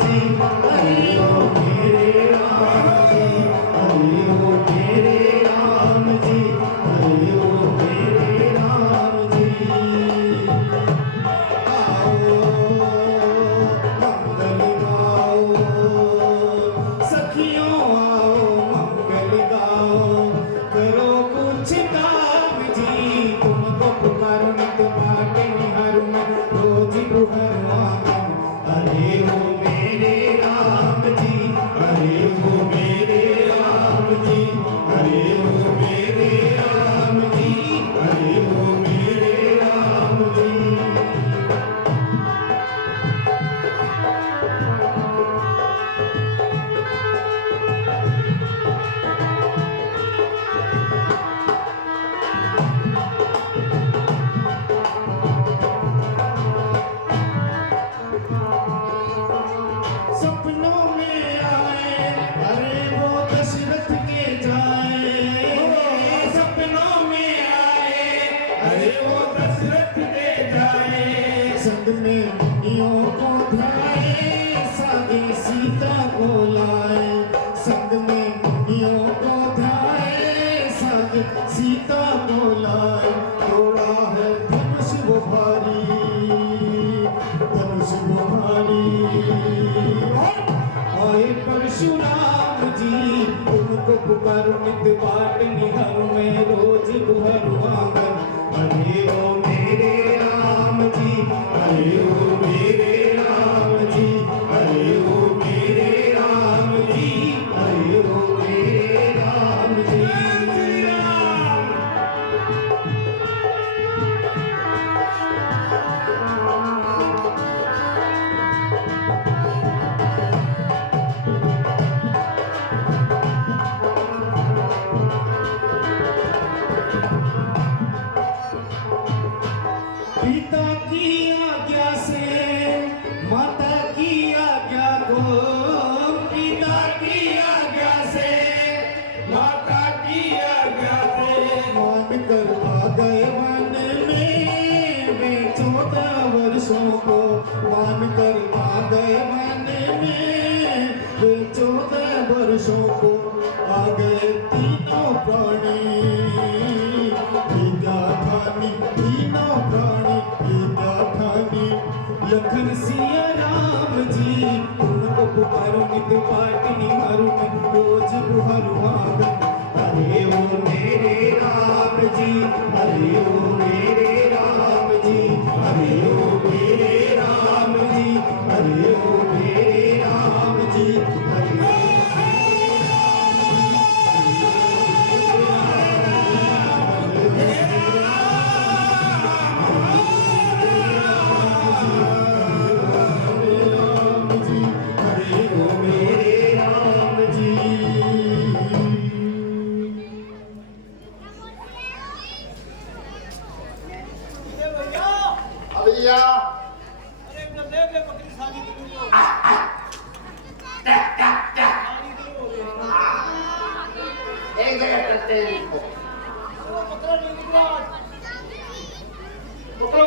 जी, हरे ओ मेरे राम जी, हरे ओ मेरे राम जी, हरे ओ मेरे राम जी। आओ मंगल गाओ सखियों, आओ मंगल गाओ, करो कुछ काम जी, तुमको पुकारो नित बाटे निहारूं मैं, रोज बुहर आंगन। हरे ओ मेरे राम जी, हरे ओ मेरे राम जी, हरे ओ मेरे राम जी, हरे ओ मेरे राम जी। सपनों में आए, अरे वो दशरथ के जाए, सपनों में आए, अरे वो दशरथ के जाए, संग में मुनियों को ध्याए, सागी सीता को लाए, संग में मुनियों को ध्याए, सागी सीता को लाए, तोड़ा है धनुष वो भारी, धनुष वो भारी। आए परशुराम जी, तुमको पुकारो नित बाट निहारूं मैं, रोज बुहर आंगन। हरे ओ मेरे राम जी, हरे ओ मेरे राम जी, हरे ओ मेरे राम जी, हरे ओ मेरे राम जी। पिता की आज्ञा से माता की आज्ञा को, पिता की आज्ञा से माता की आज्ञा से, मान कर आ गए वन में वे 14 वर्षों को, मान कर आ गए वन में वे 14 वर्षों को, आ गए तीनों प्राणी विद्या ठानी, तीनों प्राणी विद्या ठानी, लखन सिया राम जी, तुमको पुकारो नित बाट निहारूं मैं, रोज बुहर आंगन। हरे ओ मेरे राम जी, हरे ओ मेरे राम जी, हरे ओ मेरे राम जी, हरे ओ मेरे राम जी, हरे ओ राम जी, हरे ओ मेरे राम जी। भैया अरे देख ले बकरी साली की वीडियो एक जगह करते हैं इसको। वो बकरा नहीं निकला पकड़ो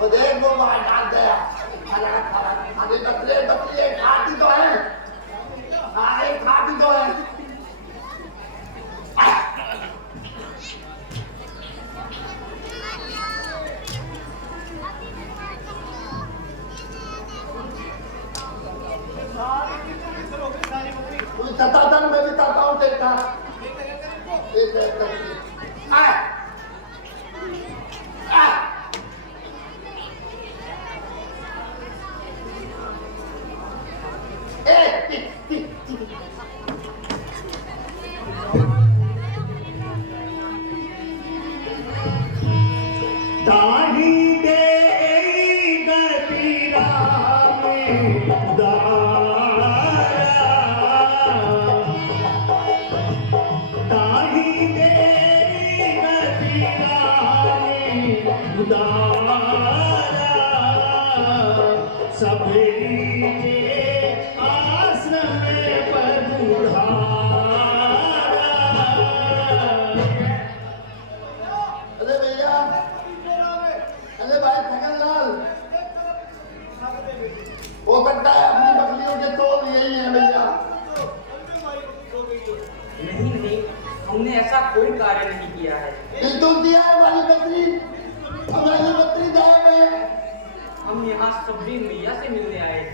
वो देख वो बाहर डाल दिया। अरे बकरे बकरी एक खाती तो है, हाँ एक खाती तो है। सारी कितनी किधर हो गई सारी बकरी तू तता तन में भी तता हूँ देखता एक आए दाही दे गति राम दारा, दाही दे गति राम दारा, सबरी के आश्रम पर बुढ़ारा। अरे भैया अरे भाई खगन लाल हो सकता है अपनी बकरियों के तोल यही है भैया। नहीं नहीं, हमने ऐसा कोई कार्य नहीं किया है। दिल तो दिया है हमारी बकरी गायब है। हम यहाँ सब्जी मैया से मिलने आए थे।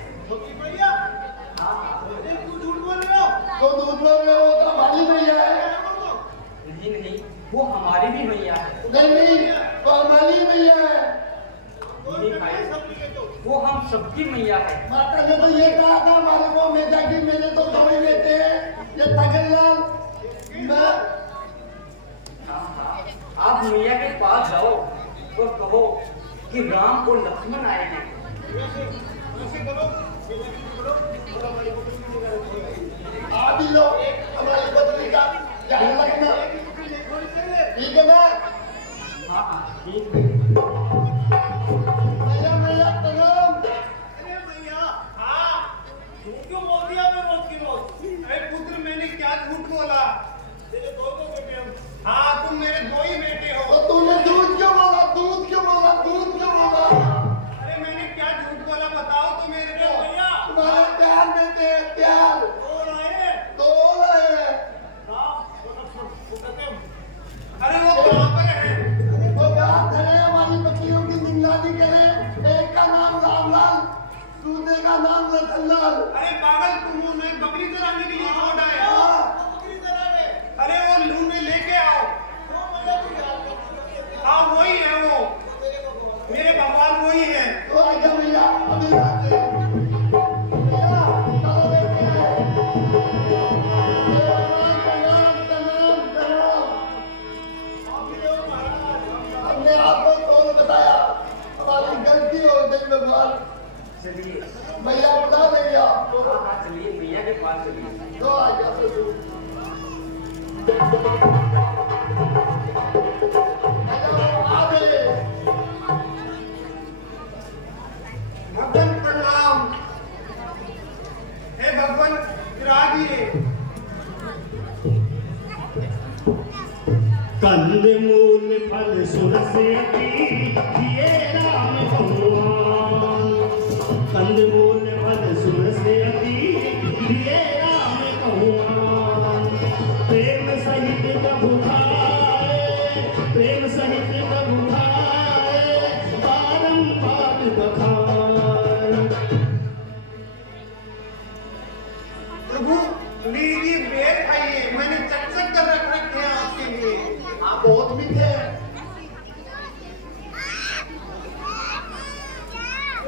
भैया हाँ, तू झूठ बोल रहे हो। तो दूध में वो तो हमारी भैया है। नहीं नहीं, वो हमारी भी मैया है। नहीं तो हमारी भैया है। नहीं भाई, वो हम सबकी मैया है। माता ने तो ये कहा था हमारे को में जाके मेरे तो दो ही बेटे हैं, ये तगनलाल मैं। हाँ हाँ, आप मैया के पास जाओ और कहो कि राम और लक्ष्मण आए हैं। ऐसे करो आप ही लोग हमारी बकरी का ध्यान रखना, ठीक है ना? हाँ हाँ, ठीक है। भैया भैया प्रणाम। अरे भैया हाँ, झूठ क्यों बोल दिया मैं रोज की रोज? अरे पुत्र मैंने क्या झूठ बोला? तेरे दो बेटे हो। हाँ तुम मेरे दो ही बेटे हो। तो तूने दूध क्यों बोला? दूध क्यों बोला? दूध क्यों बोला? अरे मैंने क्या झूठ बोला बताओ तो मेरे को। भैया तुम्हारे प्यार देते हैं प्यार। और आए दो है। अरे वो कहाँ पर है? वो बात है हमारी बकरियों की निगरानी करे। एक का नाम रामलाल, दूसरे का नाम रतनलाल। अरे पागल तुम उन्हें बकरी चराने के लिए छोड़ आए हो? बकरी चराने? अरे वो लूने लेके आओ। हाँ वही है वो, मेरे भगवान वही है। तो आजा भैया अभी आते हैं। भैया चलो लेके आए। प्रणाम प्रणाम प्रणाम। हमने आपको कौन बताया? हमारी गलती हो गई भगवान। चलिए, भैया बता देंगे आपको। हाँ हाँ, चलिए मैया के पास चलिए। तो आजा प्रभु। भगवान प्रणाम। हे भगवान विराजिए। कंदमूल फल सुरसेती दिए राम भगवान। कंदमूल फल सुरसेती दिए राम भगवान। प्रेम सहित प्रभु खाए, प्रेम सहित प्रभु खाए, बारंबार बखान। प्रभु लीजिए बेर खाइए, मैंने चट कर रख रखे हैं आपके लिए। आप बहुत मीठे हैं।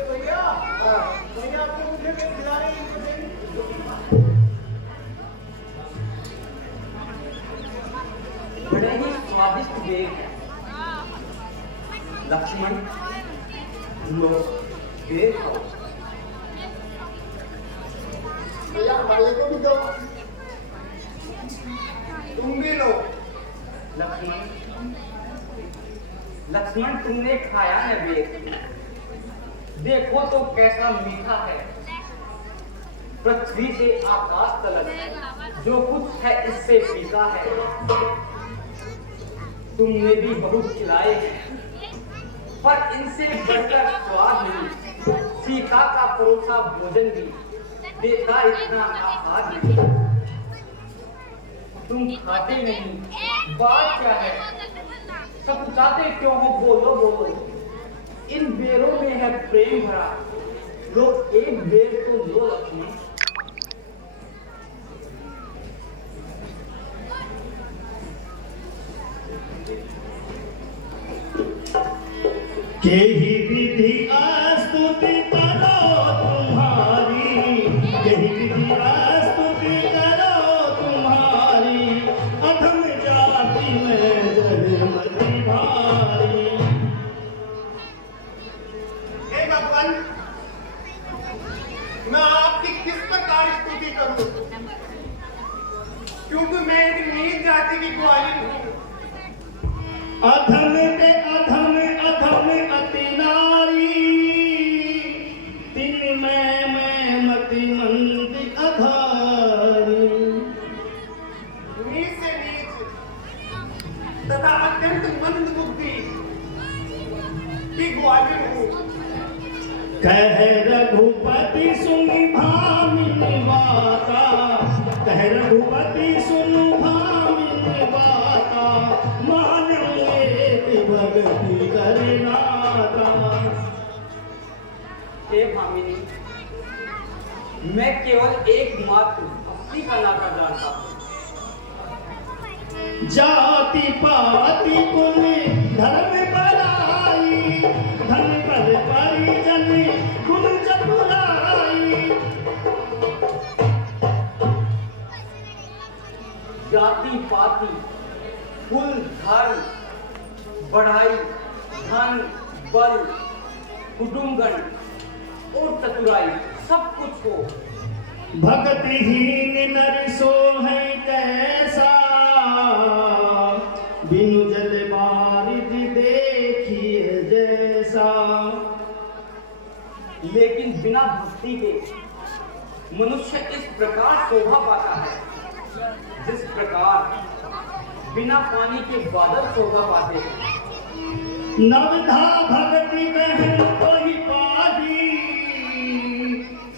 भैया भैया आपने मुझे बेर खिलाए, इनको देंगे। बड़े ही स्वादिष्ट बेर है। लक्ष्मण, लो बेर खाओ। भैया हमारे को भी दो। तुम भी लो। लक्ष्मण, लक्ष्मण तुमने खाया है बेर, देखो तो कैसा मीठा है। पृथ्वी से आकाश तलक जो कुछ है इससे फीका है। तुमने भी बहुत खिलाए हैं, पर इनसे बढ़कर स्वाद नहीं। फीका का परोसा भोजन भी देता इतना आहार नहीं। तुम खाते नहीं, बात क्या है? सकुचाते क्यों हो? बोलो बोलो। इन बेरों में है प्रेम भरा, लो एक बेर तो लो लक्ष्मण। केहि विधि स्तुति करो तुम्हारी, केहि विधि स्तुति करो तुम्हारी, अधम जाति में जड़मति भारी। हे भगवान, मैं आपकी किस प्रकार स्तुति करूं? क्योंकि मैं एक नीच जाति की ग्वालिन हूं। अधम ते अधम अधम अति नारी, तिन मैं मति मंद अधारी। नीच से नीच तथा अत्यंत मंद बुद्धि की ग्वालिन हूं। कह रघु रघुपति सुन भामिनी वाता, कह रघुपति सुन भामिनी वाता, मान ले भगति करनाता। हे भामिनी, मैं केवल एकमात्र भक्ति का नाता जानता हूँ। जाति पाति कुल धर्म बड़ाई, धन पद परिजन गुण चतुराई। जाति पाति कुल धर्म बढ़ाई, धन बल कुटुंबगण और चतुराई सब कुछ हो, भक्तिहीन नर सो है कैसा, बिनु जल बारिज देखिए जैसा। लेकिन बिना भक्ति के मनुष्य इस प्रकार शोभा पाता है जिस प्रकार बिना पानी के बादल शोभा पाते हैं। नवधा भक्ति बहन कोई पाही,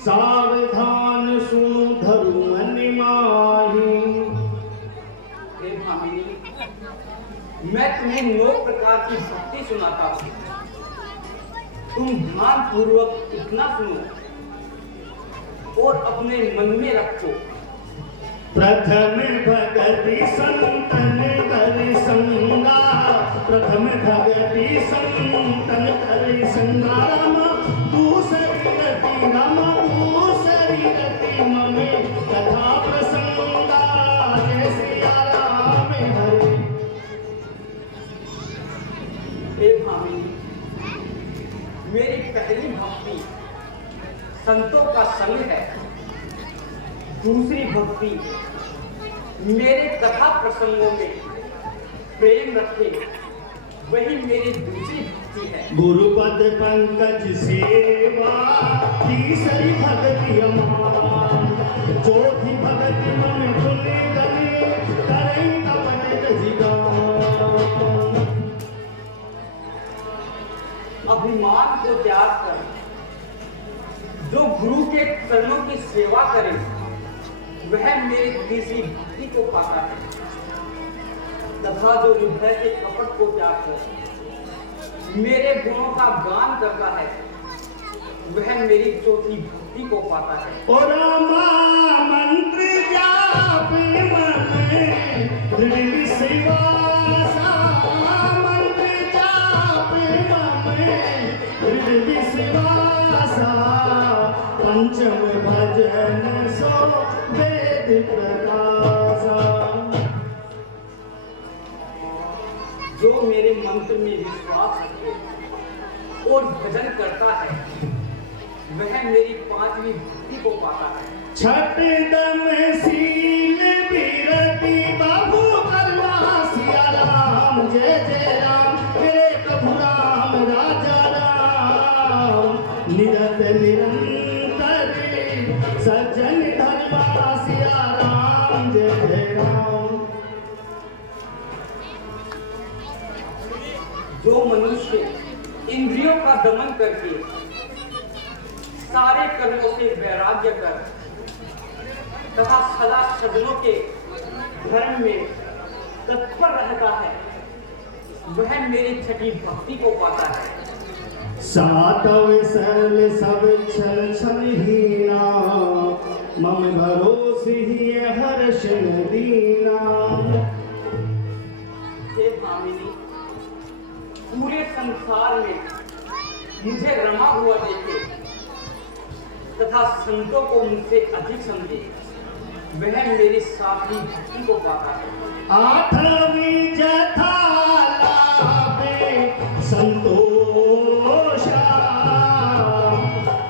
सावधान सुनु धरु मन माही। हे भामिनी, मैं तुम्हें 9 प्रकार की भक्ति सुनाता हूँ। तुम ध्यान पूर्वक इतना सुनो और अपने मन में रखो। प्रथम भगति संतन कर संगा, प्रथम भगति संतन कर संगा। राम दूसरी रति, राम दूसरी रति ममे कथा प्रसंगा, जय सिया राम हरे। हे भामिनी, मेरी पहली भक्ति संतों का संग है। दूसरी भक्ति मेरे कथा प्रसंगों में प्रेम रखे, वही मेरी दूसरी भक्ति है। गुरुपद पंकज सेवा, तीसरी भक्ति अमान। चौथी भक्ति मन खुले करे, करई कपट जिगान। अभिमान को त्याग कर जो गुरु के चरणों की सेवा करे, वह मेरी तीसरी भक्ति को पाता है। तथा जो हृदय के कपट को त्याग कर मेरे गुणों का गान करता है, वह मेरी चौथी भक्ति को पाता है। और रामा मंत्र जाप मन दृढ़ विश्वास, मंत्र जाप मन दृढ़ विश्वास। पंचम भजन सो वेद प्रकाश। जो मेरे मंत्र में विश्वास रखे और भजन करता है, वह मेरी 5वीं भक्ति को पाता है। छठ दम सील बिरति बाबू करवा, सिया राम जय जय राम, हे प्रभु राम राजा राम। निरत निरंतर सज्जन धर्मा, सिया राम जय जय राम। जो मनुष्य इंद्रियों का दमन करके सारे कर्मों से वैराग्य कर तथा सदा सज्जनों के धर्म में तत्पर रहता है, वह मेरी 6ठी भक्ति को पाता है। सातव सर्व सब छल छल हीना, मम भरोसे ही हर्षण दीना। हे भामिनी, पूरे संसार में मुझे रमा हुआ देखे तथा संतों को मुझसे अधिक समझे, वह मेरी 7वीं भक्ति को पाता है। 8वीं जथा लाभे संतोषा,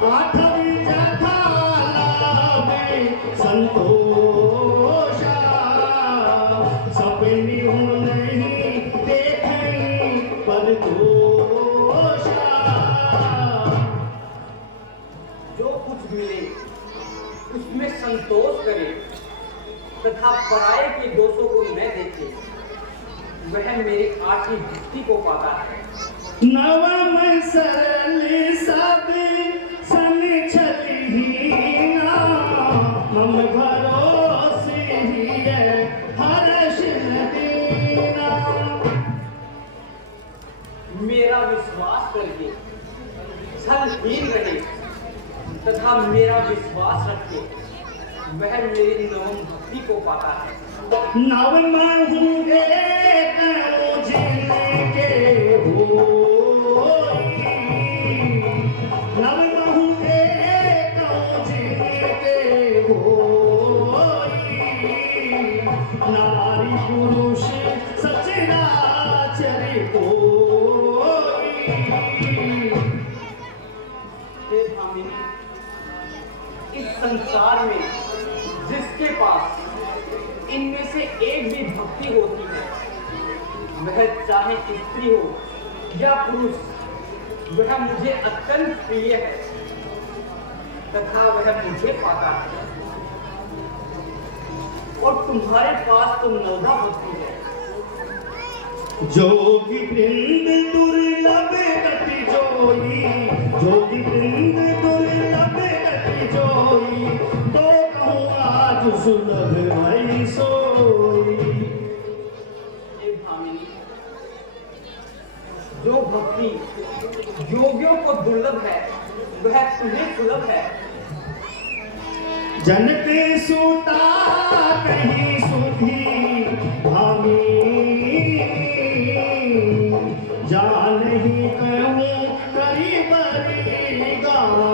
8वीं जथा लाभे संतोषा। सपनी हूँ नहीं देखें पर दोषा। जो कुछ मिले उसमें संतोष करे तथा पराये के दोषों को न देखे, वह मेरी 8वीं भक्ति को पाता है। नवम सरल सब सन छली तथा मेरा विश्वास रखे वह मेरी नवम भक्ति को पाता है। नव महूंगे मुझे के होई, नव महूंगे मुझे के होई, नारी पुरुष सचराचर कोई। हे भामिनी, इस संसार में जिसके पास इनमें से एक भी भक्ति होती है, वह चाहे स्त्री हो या पुरुष, वह मुझे अत्यंत प्रिय है तथा वह मुझे पाता है। और तुम्हारे पास तो नवधा भक्ति है। जोगी वृंद दुर्लभ गति जोई, जोगी वृंद दुर्लभ गति जोई, तो कहूँ आज सुलभ भई सोई। हे भामिनी, जो भक्ति योगियों को दुर्लभ है वह तुम्हें सुलभ है। जनक सुता कहीं सुधी भामी, जान ही कहूँ करी बरी गानी।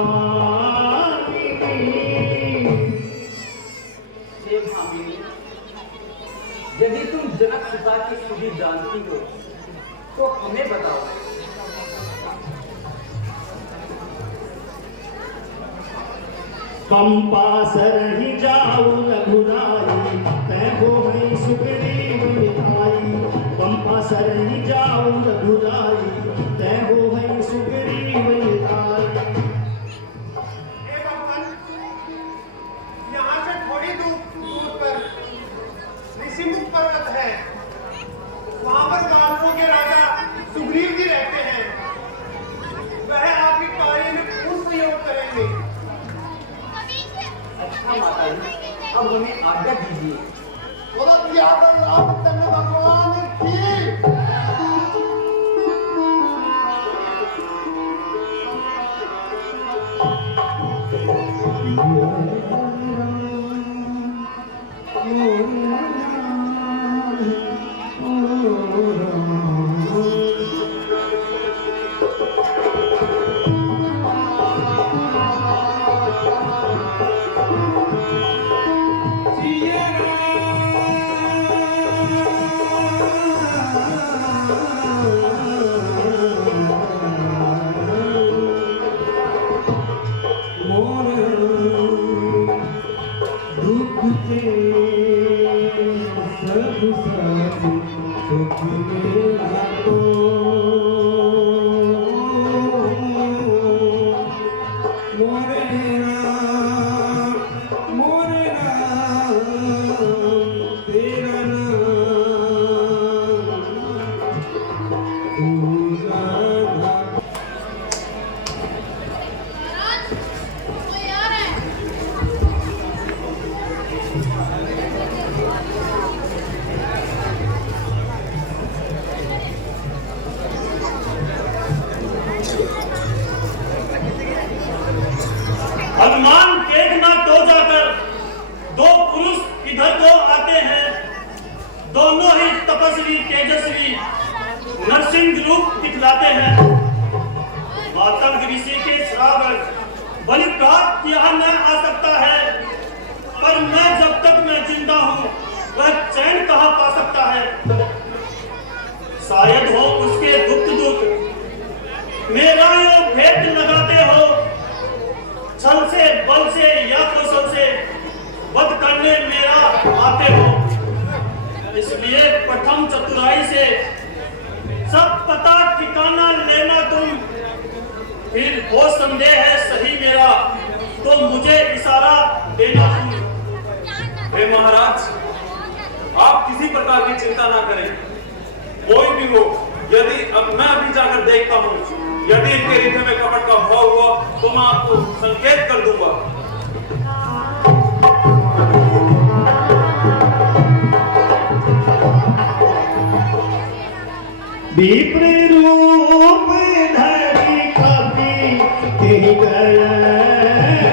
हे भामिनी, यदि तुम जनक सुता की सुधि जानती हो तो हमें बताओ। कंपा सरहि जाऊ रघुराई, तै हो गई सुग्रीव निभाई। कंपा सरहि जाऊ रघुराई, तै हो गई सुग्रीव निभाई। हे भगवान, यहाँ से थोड़ी दूर पर ऋषिमुख पर्वत है। वहां पर वानरों के राजा सुग्रीव जी रहते हैं। वह आपकी कार्य में पूर्ण सहयोग करेंगे। अच्छा माता जी, अब हमें आज्ञा दीजिए। बोलो सियावर रामचंद्र भगवान की। हनुमान केकनाथ दो जाकर दो पुरुष इधर को आते हैं। दोनों ही तपस्वी तेजस्वी नरसिंह रूप दिखलाते हैं। मातंग ऋषि के श्रावक बलिप्राप्त यहाँ न आ सकता है, पर मैं जब तक मैं जिंदा हूँ वह चैन कहाँ पा सकता है। शायद हो उसके गुप्त दूत मेरा यो भेद लगाते हो। छल से बल से या कौशल से वध करने मेरा आते हो। इसलिए प्रथम चतुराई से सब पता ठिकाना लेना तुम। फिर हो संदेह है सही मेरा तो मुझे इशारा देना तुम। हे महाराज, आप किसी प्रकार की चिंता ना करें। कोई भी हो, यदि अब मैं अभी जाकर देखता हूँ, यदि इनके हृदय में कपट का भाव हुआ तो मैं आपको संकेत कर दूंगा। विप्र रूप धरि कपि कहि गए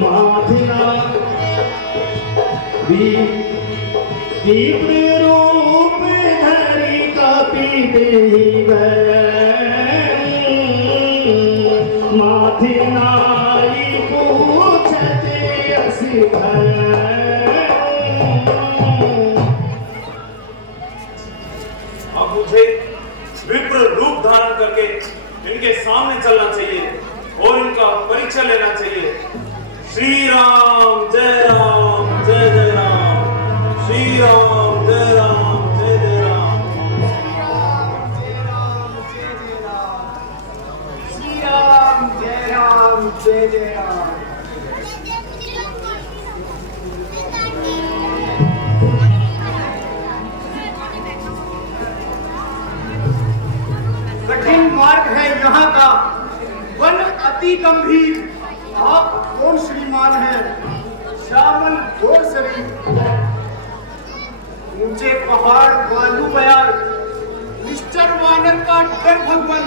माथिना तीव्र रूप धरी कपीते ही गए माथिनाई पूछते असी अब मुझे विप्र रूप धारण करके इनके सामने चलना चाहिए और इनका परिचय लेना चाहिए। श्री राम जय राम जय जय राम, श्री राम जय राम जय जय राम। श्री राम जय राम जय जय राम। कठिन मार्ग है यहाँ का, वन अति गंभीर। आप कौन श्रीमान है? श्यामल घोर शरीर, ऊंचे पहाड़ बालू बयार, निश्चर वानर का डर भगवान।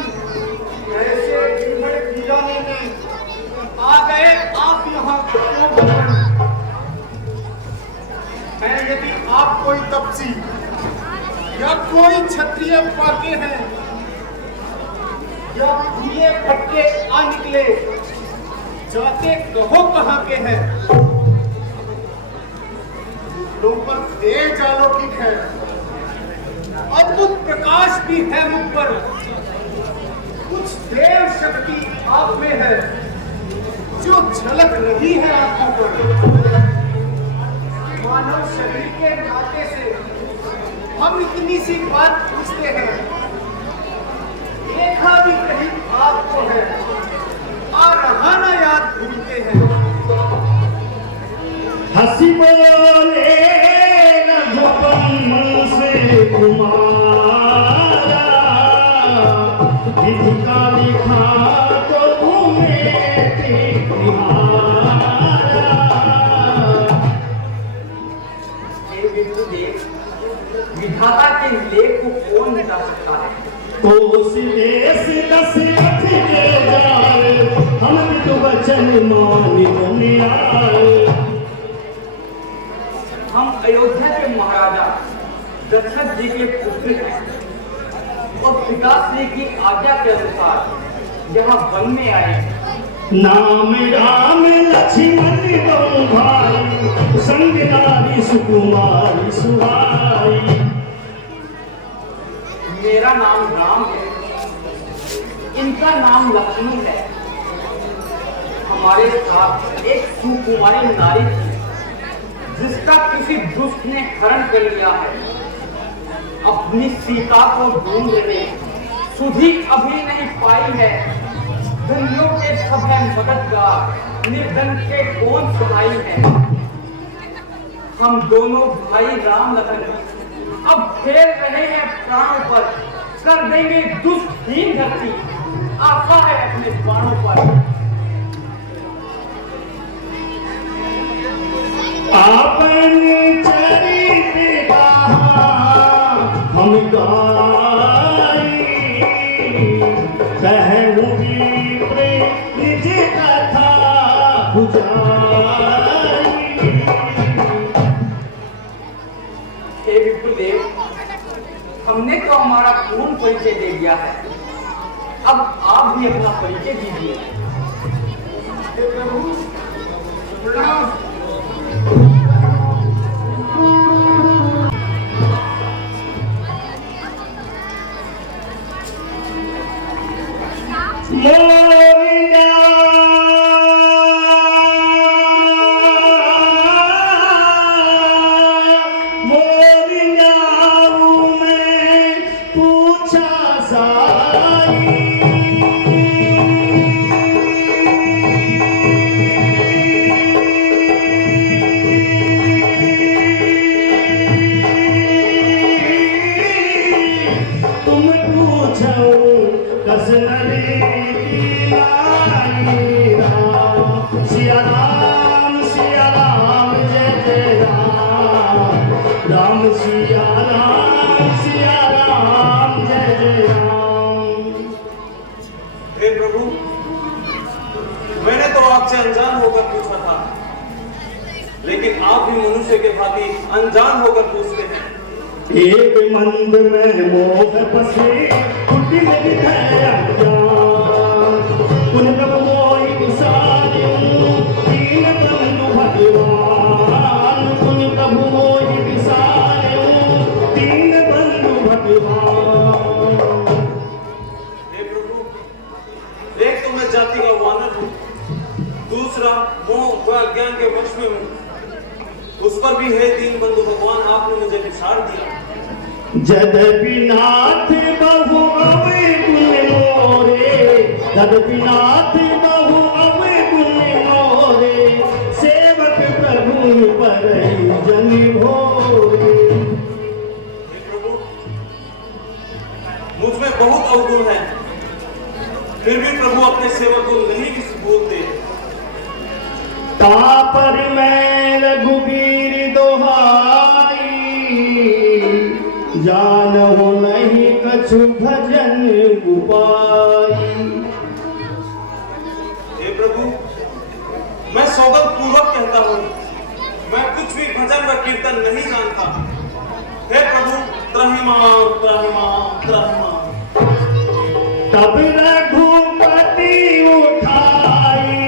ऐसे भीमड़ खिजाने में आ गए आप यहाँ क्यों भगवान? है यदि आप कोई तपसी या कोई क्षत्रिय पाके हैं या ये फटके आ निकले, जाते कहो कहाँ के हैं। लोग पर तेज अलौकिक है, अद्भुत प्रकाश भी है मुख पर, कुछ देव शक्ति आप में है जो झलक रही है आंखों पर। मानव शरीर के नाते से हम इतनी सी बात पूछते हैं, देखा भी कहीं आपको है, आ रहा ना याद भूलते हैं। हंसी बोले रघुपम से कुमारा, विधि का लिखा तो तुम्हें तिहारा। विधाता के लेख को कौन मिटा सकता है? कोस देश दशरथ के जाए, हम तो वचन मान आए। हम अयोध्या के महाराजा दशरथ जी के पुत्र हैं और पिता श्री की आज्ञा के अनुसार यहाँ वन में आए। नाम राम लक्ष्मण दो भाई, संग नारी सुकुमारी सुहाई। मेरा नाम राम है, इनका नाम लक्ष्मण है। हमारे साथ एक सुकुमारी नारी थी जिसका किसी दुष्ट ने हरण कर लिया है। अपनी सीता को ढूंढ रहे, सुधी अभी नहीं पाई है। दुनिया के सब है मददगार, निर्धन के कौन सहाय है। हम दोनों भाई राम लखन अब खेल रहे हैं प्राणों पर, कर देंगे दुष्टहीन धरती, आशा है अपने बाणों पर। आपन चरित हम गाई, कहूँगी निज कथा बुझाई। हे विप्रुदेव, हमने तो हमारा पूर्ण परिचय दे दिया है, अब आप भी अपना परिचय दीजिए। हे प्रभु, प्रणाम। मोरिया मोरिया में पूछा साई। तुम पूछो कस नरी की लाई राम, सिया राम जय जय राम, राम सिया राम जय जय राम। लेकिन आप भी मनुष्य के भांति अनजान होकर पूछते हैं। एक मंद में मोह बसे कुटिल विधय अज्ञान पुन प्रभु मोहि विसारे दीन बंधु भगवान पुन प्रभु मोहि विसारे दीन बंधु भगवान। हे प्रभु, एक तो मैं जाति का वानर हूँ, दूसरा मोह व अज्ञान के वश में हूँ, उस पर भी है दीन बंधु भगवान, आपने मुझे विसार दिया। जदपि नाथ बहु अवे गुण मोरे जदपि नाथ बहु अवे गुण मोरे सेवक प्रभु पर जन भोरे। हे प्रभु, मुझ में बहुत अवगुण है, फिर भी प्रभु अपने सेवक को नहीं बोलते। तापर मैं रघुबीर दोहाई जानहु नहीं कछु भजन उपाई। हे प्रभु, मैं सौगंध पूर्वक कहता हूँ, मैं कुछ भी भजन व कीर्तन नहीं जानता। हे प्रभु, त्राहिमाम त्राहिमाम त्राहिमाम। तब रघुपति उठाई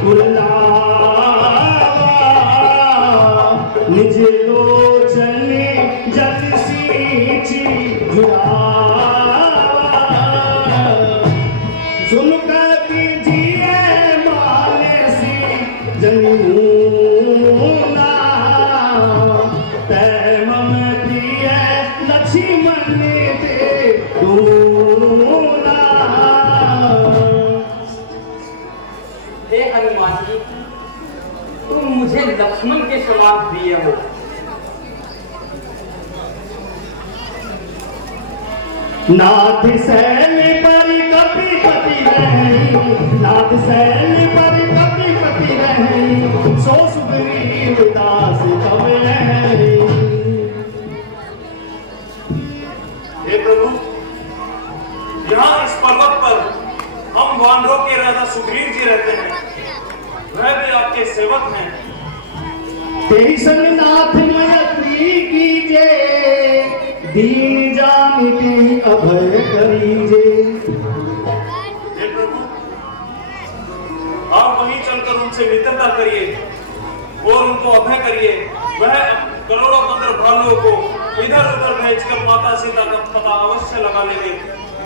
बुलावा निज लोचन जल सींची जुड़ावा सुन कवि जिए मानसी जमुना तै मम प्रिय लक्ष्मण ते दूना। हे हनुमान जी, तुम मुझे लक्ष्मण के समान प्रिय हो। नाथ सैल पर कपि कपि रही नाथ सैल पर कपि कपि रही सो सुग्रीव दास कब रही। हे प्रभु, यहाँ इस पर्वत पर हम वानरों के राजा सुग्रीव जी रहते हैं, वह भी आपके सेवक हैं। तेरी संग नाथ मैत्री कीजे दीन जान के अभय करीजे। हे प्रभु, आप वहीं चलकर उनसे मित्रता करिए और उनको अभय करिए। वह करोड़ों मंत्र भालुओं को इधर उधर भेजकर माता सीता का पता अवश्य लगा लेंगे।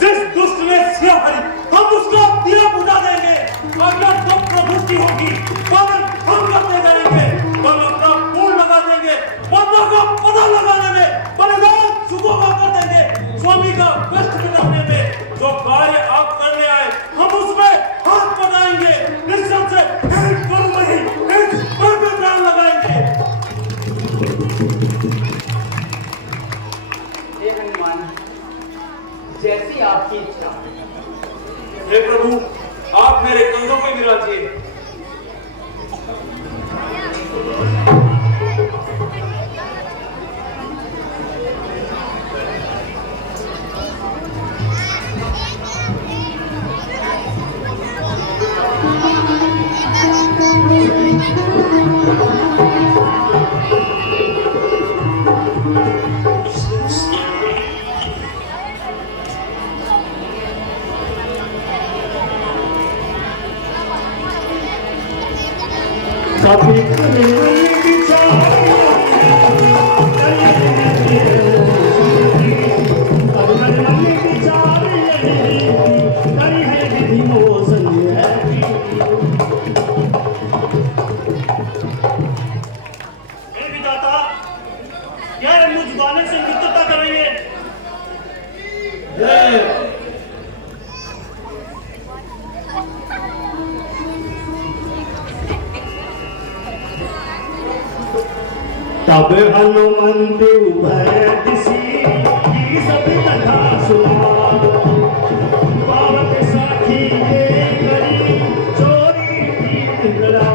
जिस दुष्ट ने सिया हरी, हम उसको दिया बुझा देंगे। अगर तो प्रभु की होगी, पालन हम करते जाएंगे, बल अपना पूर्ण लगा देंगे, माता का पता लगाने में बलिदान सुगम कर देंगे। स्वामी का कष्ट मिटाने में जो कार्य आप करने आए, हम उसमें हाथ बढ़ाएंगे। निश्चय से एक करो वही, एक पर में प्राण लगाएंगे। हे हनुमान, जैसी आपकी इच्छा। हे प्रभु, आप मेरे कंधों पे विराजिए। कभी कभी विचार करी है विधि मोसन है। हे विधाता, क्या मुझ बालक से मित्रता करेंगे? तब हनुमंत उभय दिशि की सब कथा सुना पावक साखी के करी चोरी की करा।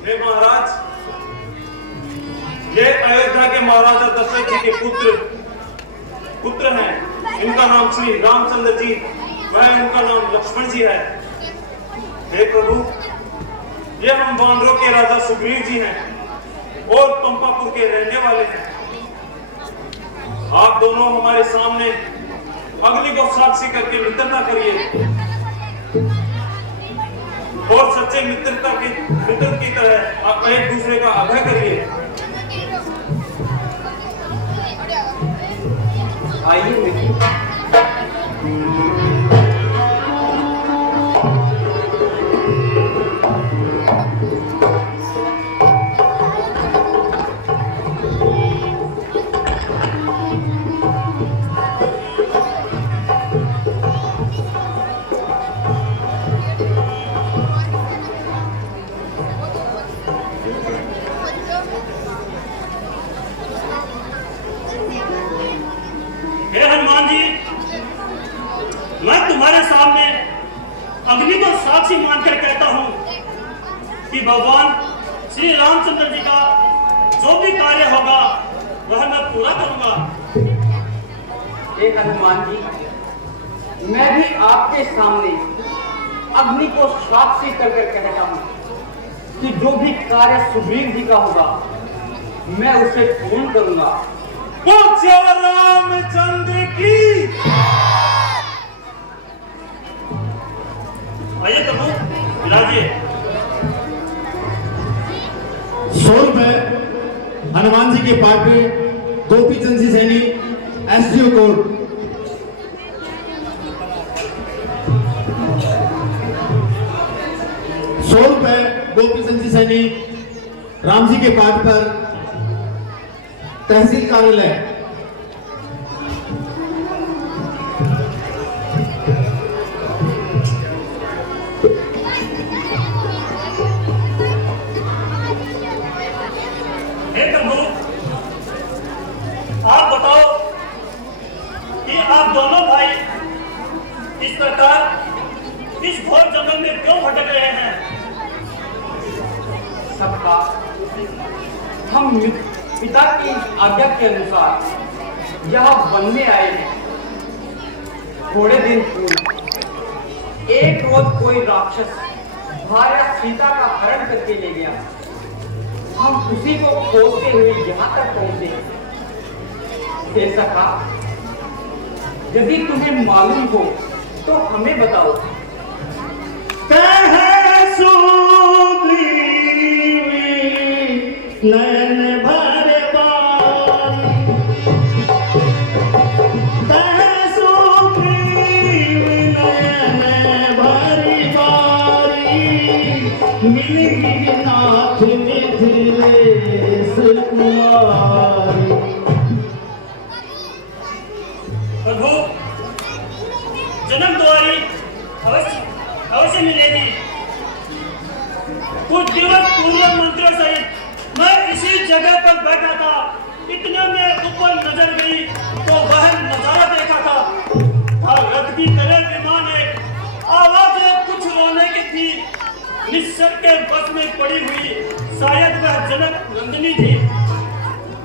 हे महाराज, ये अयोध्या के महाराजा दशरथ जी के पुत्र हैं। इनका नाम श्री रामचंद्र जी, वह इनका नाम लक्ष्मण जी है। हे प्रभु, ये हम वानरों के राजा सुग्रीव जी हैं और पंपापुर के रहने वाले हैं। आप दोनों हमारे सामने अग्नि को साक्षी करके मित्रता करिए और सच्चे मित्र की तरह आप एक दूसरे का अभय करिए। आइए मित्र। हे हनुमान जी, मैं तुम्हारे सामने अग्नि को साक्षी मानकर कहता हूं कि भगवान श्री रामचंद्र जी का जो भी कार्य होगा वह मैं पूरा करूंगा। हे हनुमान जी, मैं भी आपके सामने अग्नि को साक्षी करके कहता हूं कि जो भी कार्य सुग्रीव जी का होगा मैं उसे पूर्ण करूंगा। पूज्य रामचंद्र की। आइए प्रभु, विराजिए। 100 रुपए हनुमान जी के पाठ में गोपी चंद जी सैनी एसडीओ कोर्ट। 100 रुपए गोपी चंद जी सैनी राम जी के पाठ पर तहसील कार्यालय। हे प्रभु, आप बताओ कि आप दोनों भाई इस प्रकार इस घोर जंगल में क्यों भटक रहे हैं? सबका हम पिता की आज्ञा के अनुसार यहाँ वन में आए हैं। थोड़े दिन पूर्व एक रोज कोई राक्षस भार्या सीता का हरण करके ले गया। हम उसी को खोजते हुए यहाँ तक पहुंचे। हे सखा, यदि तुम्हें मालूम हो तो हमें बताओ। नैन भरे बारी, नैन भरी बारी, मिली नाथ मिथिलेश कुमारी। प्रभु, जन्म द्वारी अवश्य मिलेगी। कुछ दिवस पूर्व मंत्रों सहित मैं इसी जगह पर बैठा था। इतने में ऊपर नजर गई तो वह नजारा देखा था। रथ की तरह विमान एक आवाजें कुछ रोने की थी। निश्चर के बस में पड़ी हुई शायद वह जनक नंदिनी थी।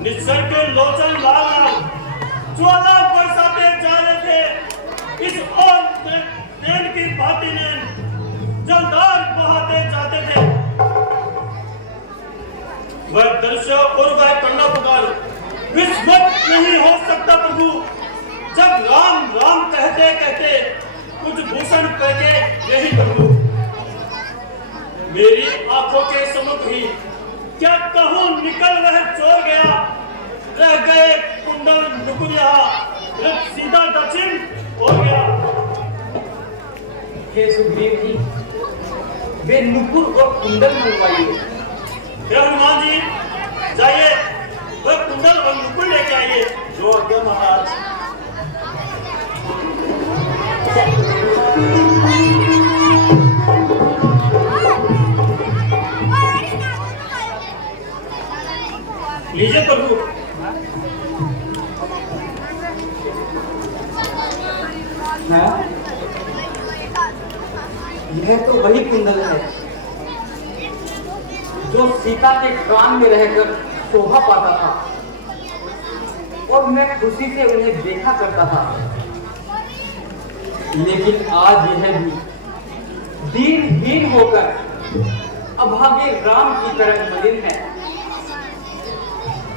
निश्चर के लोचन लाल लाल ज्वाला बरसाते जा रहे थे। इस ओर नैन की भांति नैन जलदार बहाते जाते थे। वह दृश्य और वह करना पुकार विस्मृत नहीं हो सकता प्रभु। जब राम राम कहते कहते कुछ भूषण कहके यही प्रभु मेरी आंखों के सम्मुख ही क्या कहूं निकल वह चोर गया। रह गए कुंडल नुकुर यहाँ, रथ सीधा दक्षिण हो गया। हे सुग्रीव जी, वे नुपुर और कुंडल मंगवाइए। हनुमान जी, जाइए वह कुंडल और नुपुर लेके आइए। जो आज्ञा महाराज। लीजिए प्रभु। यह तो वही कुंडल है जो सीता के कान में रहकर शोभा पाता था और मैं खुशी से उन्हें देखा करता था। लेकिन आज यह भी दीनहीन होकर अभागे राम की तरह मलिन है।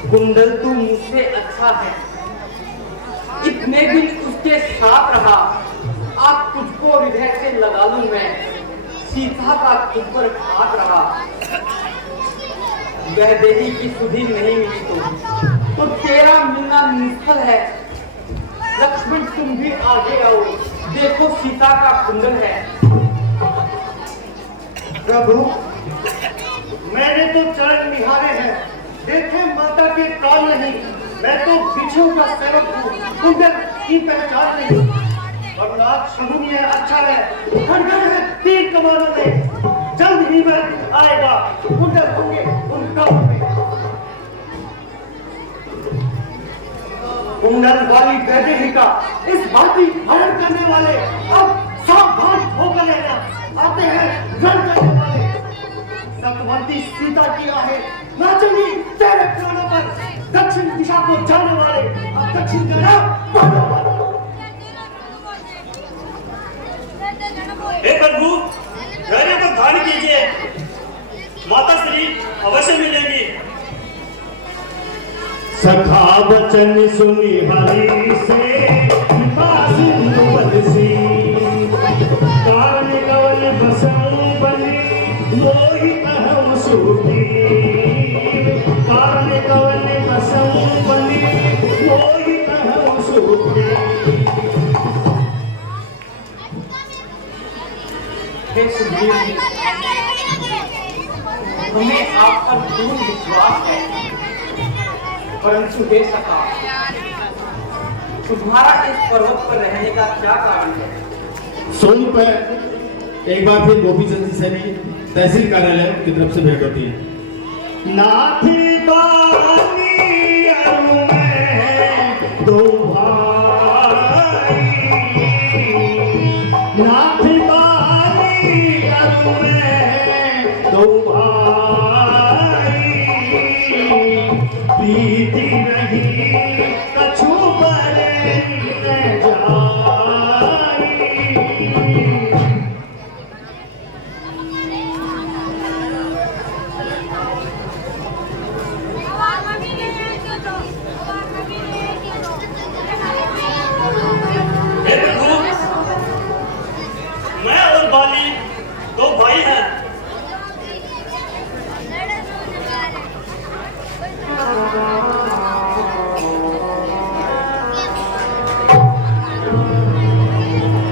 कुंडल तू मुझसे अच्छा है, इतने दिन उसके साथ रहा, आज तुझको हृदय से लगा लूं मैं, सीता का तुझ पर हाथ रहा। वैदेही की सुधि नहीं मिली तो तेरा मिलना निष्फल है। लक्ष्मण तुम भी आगे आओ, देखो सीता का कुंडल है। प्रभु, मैंने तो चरण निहारे हैं, देखे माता के कान नहीं। मैं तो बिच्छू का सेवक हूँ, कुंडल की पहचान नहीं। वरनाथ शगुन यह अच्छा है, खड़खड़ है तीर कमानों में, जल्द ही वह आएगा, कुंडल होंगे उनका होंगे। कुंडल वाली वैदेही का इस भांति हरण करने वाले अब सावधान होकर रहना, आते हैं रण करने वाले। सतवंती सीता की आहें नाचेंगी तेरे प्राणों पर, दक्षिण दिशा को जाने वाले अब दक्षिण का नाम पाने वाले। हे प्रभु, धैर्य को धारण कीजिए, माता श्री अवश्य मिलेंगी। सखा वचन सुनी हरि से सिंधु बरसी, कारण कवल बसंग बनी मोहित हम सूखी, कारण कवल बसंग बनी मोहित हम सूखी। हे सुग्रीव जी, हमें आप पर पूर्ण विश्वास है, परंतु हे सखा, तुम्हारा इस पर्वत पर रहने का क्या कारण है? सोन पर एक बार फिर गोपीचंद जी से भी तहसील कार्यालय की तरफ से भेंट होती है। नाथी बानी अरु में दो भाई, नाथी बानी अरु में दो भाई, प्रीति नहीं कछु बरे न जाई। हे प्रभु, मैं और बाली दो भाई हैं।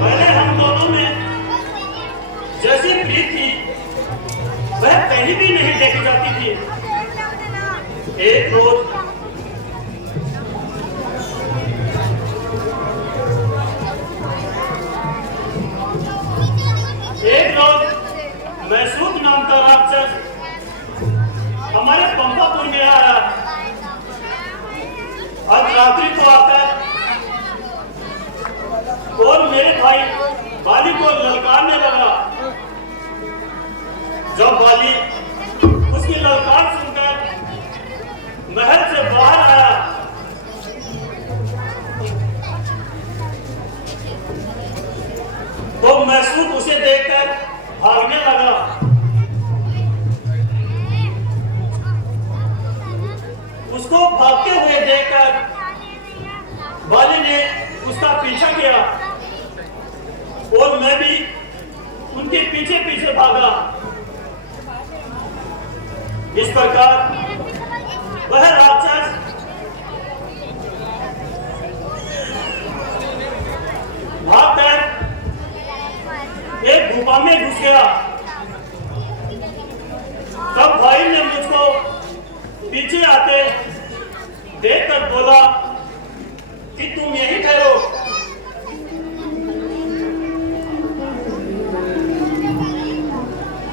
पहले हम दोनों में जैसी प्रीत थी वह कहीं भी नहीं देखी जाती थी। एक रोज मैसूर नाम का राक्षस हमारे पंपापुर में आया। अब रात्रि को आकर और मेरे भाई बाली को ललकारने लगा। जब बाली उसकी ललकार सुनकर महल से बाहर आया तो मैसूर उसे देखकर भागने लगा। उसको भागते हुए देखकर बाली ने उसका पीछा किया और मैं भी उनके पीछे पीछे भागा। इस प्रकार वह राक्षस भागकर एक गुफा में घुस गया। तब भाई ने मुझको पीछे आते देखकर बोला कि तुम यहीं ठहरो,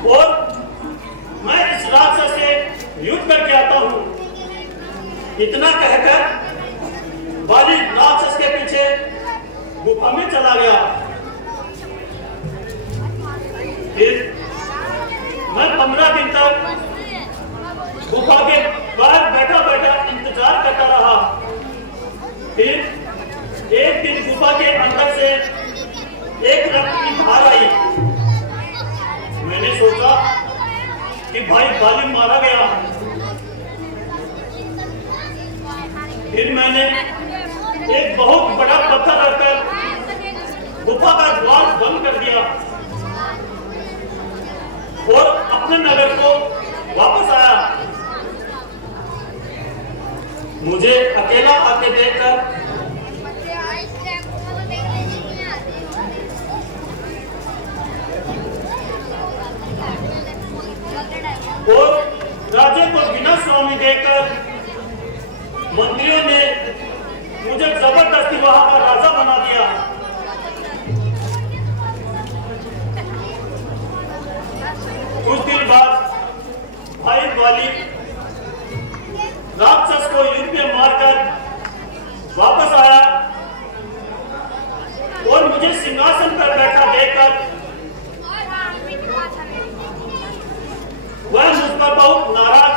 और मैं इस राक्षस से युद्ध करके आता हूं। इतना कहकर बाली राक्षस के पीछे गुफा में चला गया। फिर मैं 15 दिन तक गुफा के बाहर बैठा बैठा इंतजार करता रहा। फिर एक दिन गुफा के अंदर से एक रक्त की धार आई। मैंने सोचा कि भाई बाली मारा गया। फिर मैंने एक बहुत बड़ा पत्थर रखकर गुफा का द्वार बंद कर दिया और अपने नगर को वापस आया। मुझे अकेला आके देखकर और राज्य को बिना स्वामी देकर मंत्रियों ने मुझे जबरदस्ती वहां का राजा बना दिया। कुछ दिन बाद भाई बाली राक्षस को युद्ध में मारकर वापस आया और मुझे सिंहासन पर बैठा देखकर वह मुझ पर बहुत नाराज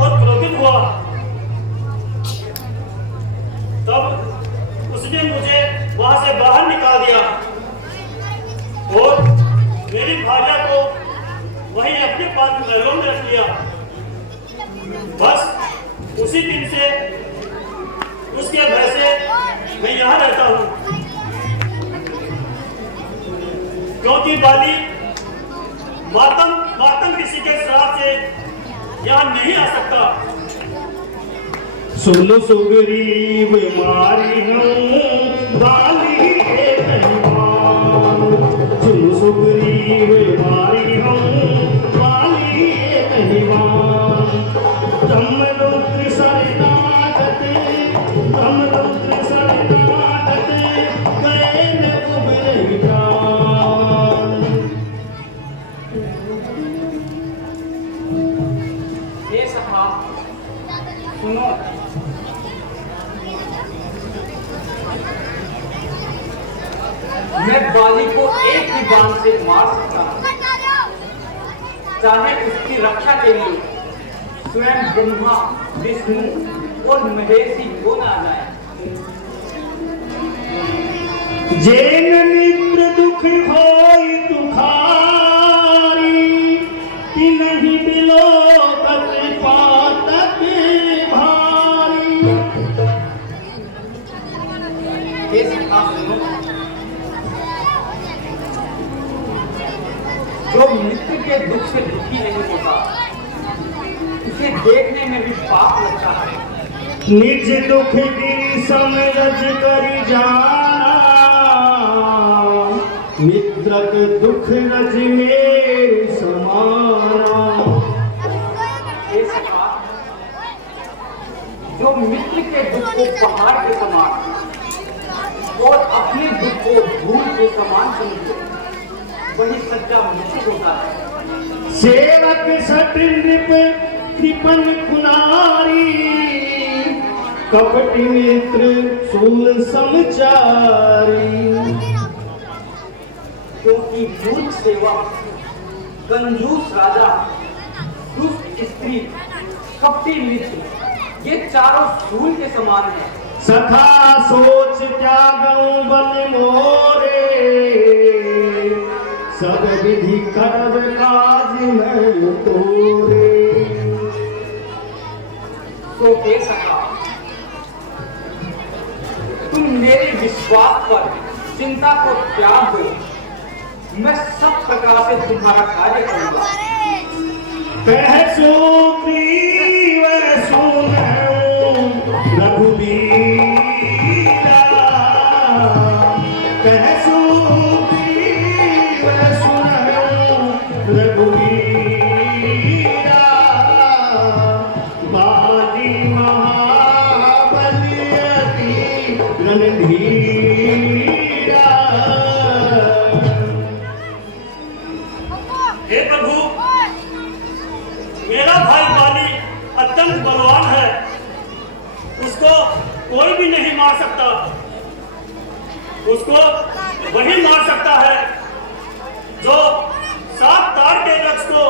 और क्रोधित हुआ। तब उसने मुझे वहां से बाहर निकाल दिया और मेरी भार्या को वहीं अपने पास महलों में रख लिया। बस उसी दिन से उसके भय से मैं यहाँ रहता हूँ, क्योंकि बाली मातम ऋषि के श्राप से यहाँ नहीं आ सकता। सुन सुग्रीव मारी हूँ बाली के तलवार, सुन सुग्रीव मारी हूँ बाली के तलवार। ब्रह्मरुद्र शरणागत ब्रह्मरुद्र शरणागत गए न उबरे प्राण। हे सखा सुनो, मैं बाली को एक ही बाण से मार सकता हूं, चाहे उसकी रक्षा के लिए स्वयं ब्रह्मा विष्णु और महेश ही क्यों ना जाए। जैन मित्र दुख होई दुखारी, तिन्हि बिलोकत पातक भारी। हे सखा सुनो, जो मित्र के दुख से दुखी नहीं होता उसे देखने में भी पाप लगता है। निज दुख गिरि समरज करि जाना, मित्रक दुख रज में समाना। हे सखा, जो मित्र के दुख को पहाड़ के समान और अपने दुख को धूल के समान समझे, वही सच्चा मित्र होता है। सेवक सट नृप कृपन कुनारी, कपट मित्र शूल समचारी। क्योंकि मूर्ख सेवक, कंजूस राजा, दुष्ट स्त्री, कपटी मित्र, ये चारों शूल के समान हैं। सखा सोच त्यागऊं बन मोरे, सब विधि करब काज मैं तोरे। तो हे सखा, तुम मेरे विश्वास पर चिंता को त्याग दो, मैं सब प्रकार से तुम्हारा कार्य करूंगा। कह सुग्रीव सुनऊं रघुबीरा, कह सुग्रीव सुनऊं रघुबीरा। बाली महाबली अति रणधीरा। हे प्रभु, मेरा भाई बाली अत्यंत बलवान है, उसको कोई भी नहीं मार सकता। उसको वही मार सकता है जो 7 तार के वृक्ष को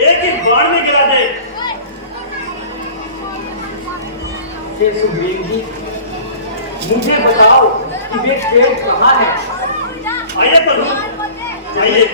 एक ही बाण में गिरा दे। हे सुग्रीव जी, मुझे बताओ कि वे पेड़ कहाँ हैं? आइए प्रभु, आइए।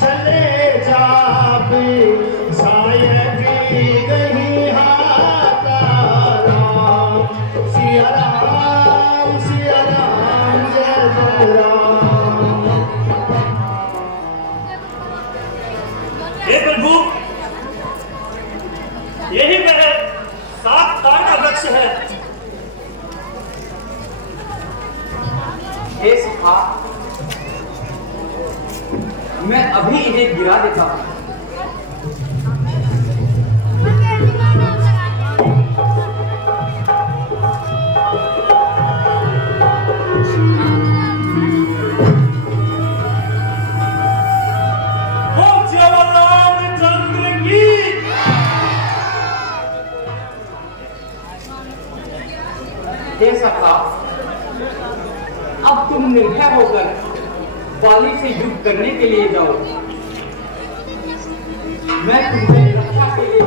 चले जाबे शायद गही हाथा राम सिया राम जय जय राम। हे प्रभु, यही वह 7 तार का वृक्ष है। हे सिखा, मैं अभी इन्हें गिरा देता हूँ। रामचंद्र की हे सखा, अब तुम निर्भय होकर बाली से युद्ध करने के लिए जाओ। मैं तुम्हें रक्षा के लिए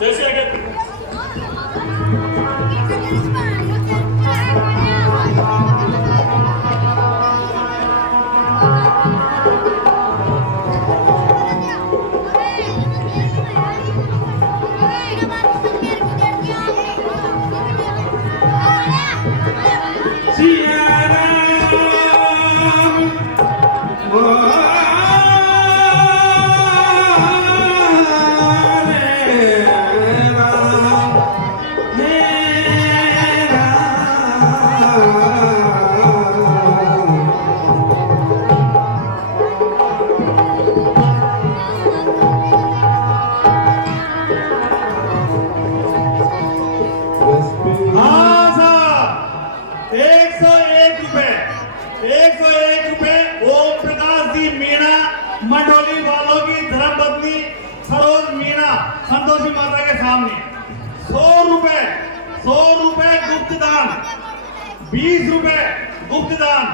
जैसे अगर सिया राम हाँ साहब, 101 रुपए, 101 रुपए ओम प्रकाश जी मीणा मंडोली वालों की धर्मपत्नी सरोज मीणा संतोषी माता के सामने। 100 रुपए गुप्त दान, 20 रुपए गुप्त दान,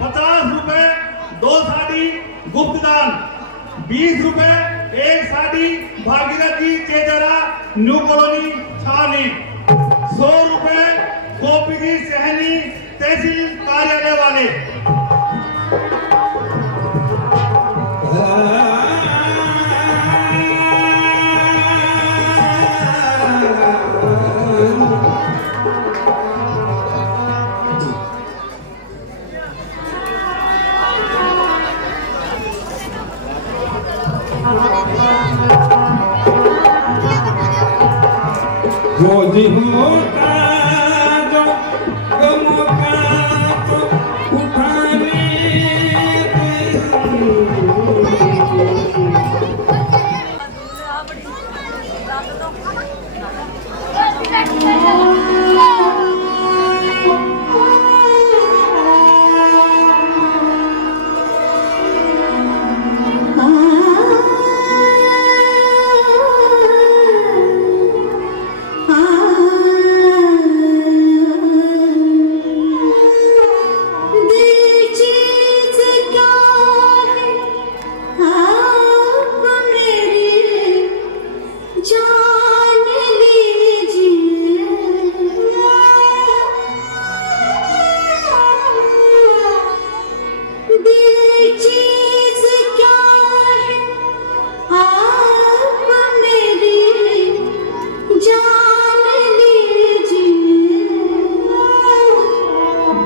50 रुपए 2 साड़ी गुप्त दान, 20 रुपए 1 साड़ी भागीरथ जी चेचरा न्यू कॉलोनी छावनी, 100 रुपए गोपी जी सहनी तहसील कार्यालय वाले। रोज होता जो गम का तो उठाने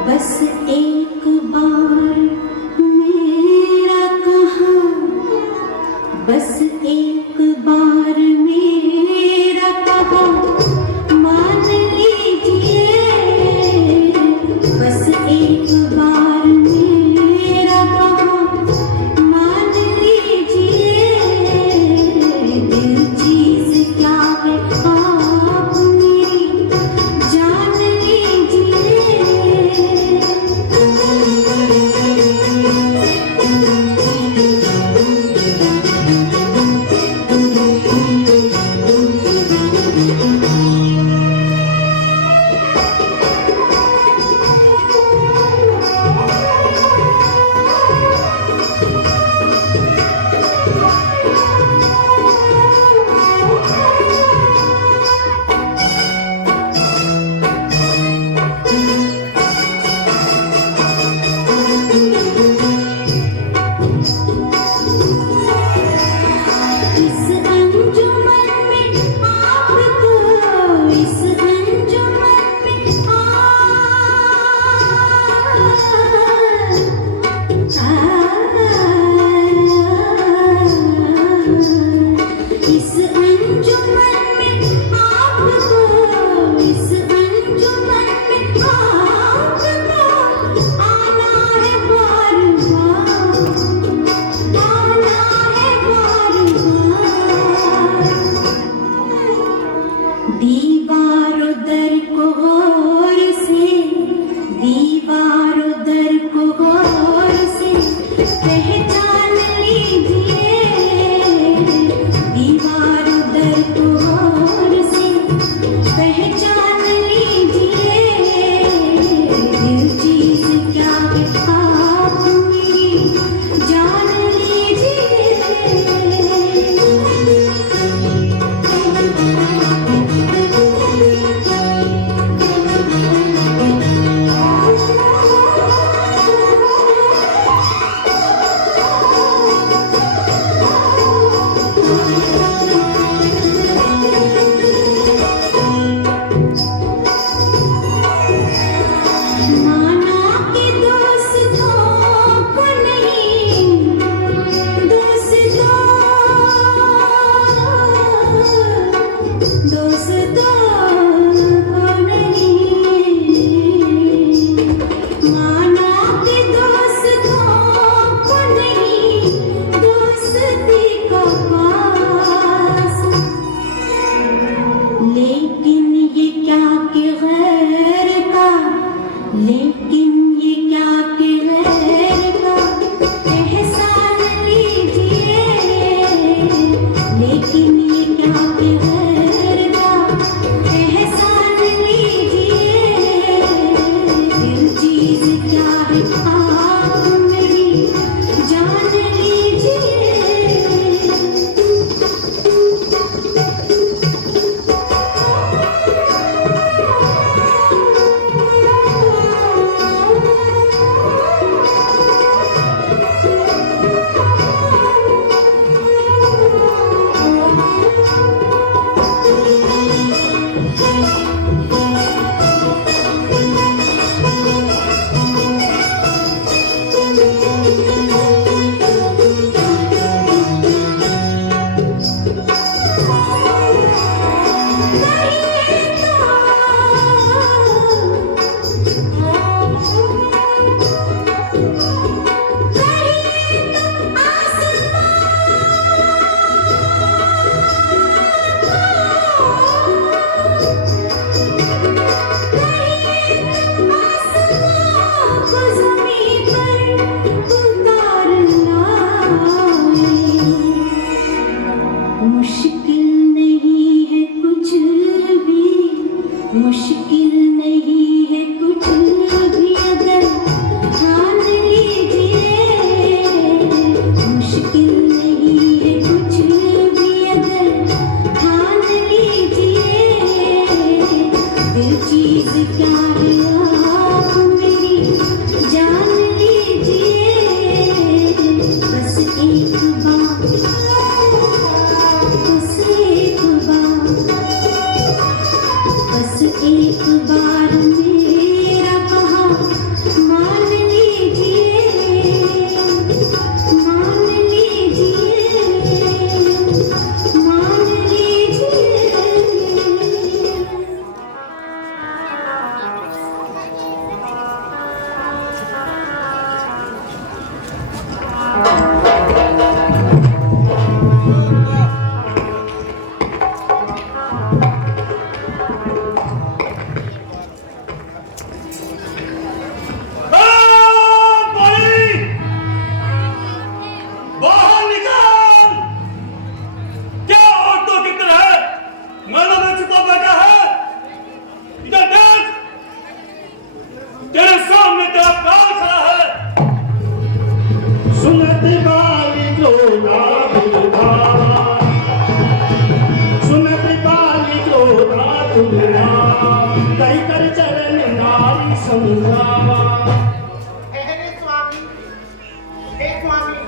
बस एक बार मेरा कहा, बस एक बार मेरा कहा मान लीजिए, बस एक बार मेरा कहा मान लीजिए। दिल चीज क्या है आप मेरी जान लीजिए। पहचान लीजिए दीवार दर को और से पहचान लीजिए दिल चीज क्या है आप मेरी जान माना के दोस्तों को नहीं दोस्तों को नहीं माना के दोस्तों को नहीं दोस्ती को पास लेकिन ये क्या कि गैर का लेकिन ये क्या कि गैर का एहसान लीजिए लेकिन ये क्या कि गैर का एहसान लीजिए दिल चीज क्या है आप मेरी जान लीजिए मुश्किल नहीं है कुछ भी मुश्किल नहीं है कुछ भी अगर ठान लीजिए मुश्किल नहीं है कुछ भी अगर ठान लीजिए दिल चीज क्या है आप मेरी जान लीजिए बस एक बार बस एक बार मेरा कहा मान लीजिए मान लीजिए मान लीजिए बाहर निकल! क्या औरतों की तरह मैलों में छुपा बैठा है? इधर देख! तेरे सामने तेरा प्राण खड़ा है। सुनत बाली क्रोधा दुर्गा सुनत बाली क्रोधा दुर्गा कई कर चरण नारी समझावा हे स्वामी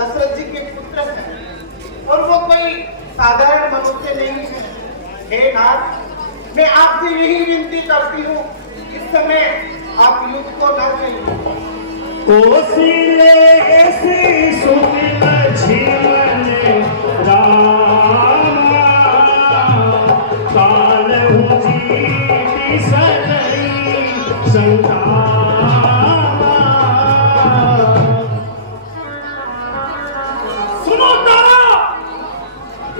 दशरथ जी के पुत्र हैं और वो कोई साधारण मनुष्य नहीं है। हे नाथ, मैं आपसे यही विनती करती हूँ, इस समय आप युद्ध को न करिए। कोसिले ऐसी सुमिल जीवन रामा, काल भुजी सनई संतामा। सुनो तारा,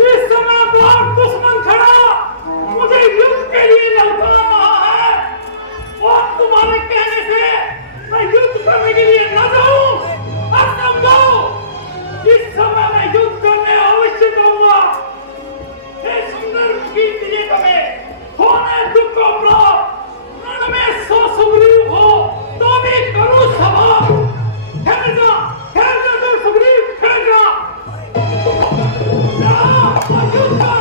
इस समय बहुत दुश्मन खड़ा मुझे युद्ध के लिए ललकार रहा है और तुम्हारे कहने से मैं युद्ध करने के लिए न जाऊं। और समझो, इस समय मैं युद्ध करने अवश्य जाऊंगा। हे सुंदर की प्रिय तुम्हें होने दुख को प्राप्त रण में सो सुग्रीव हो तो भी करूं सभा। ठहर जा तो सुग्रीव, ठहर जा। युद्ध कर।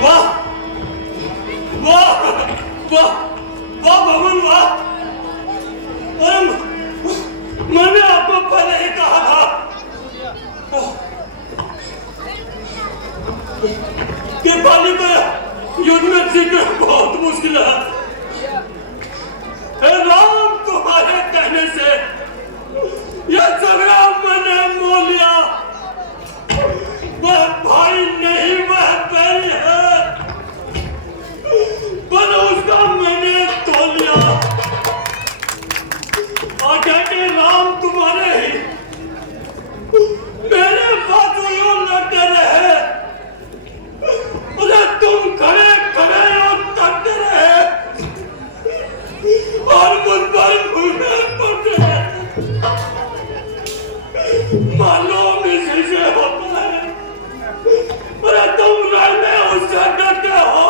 वाह वाह वाह वाह भगवान वाह। और मैंने आपको पहले ही कहा था कि बाली को युद्ध में जीतना बहुत मुश्किल है। हे राम, तुम्हारे कहने से यह झगड़ा मैंने मोल लिया। वह भाई नहीं, वह बैरी है, पर उसका मैंने तोल लिया। और कहते राम तुम्हारे ही मेरे बाजू यूं लड़ते रहे, अरे तुम खड़े खड़े और तकते रहे और मुझ पर मुझे पड़ते रहे। मालूम इसी से होता है, अरे तुम रहने उससे डरते हो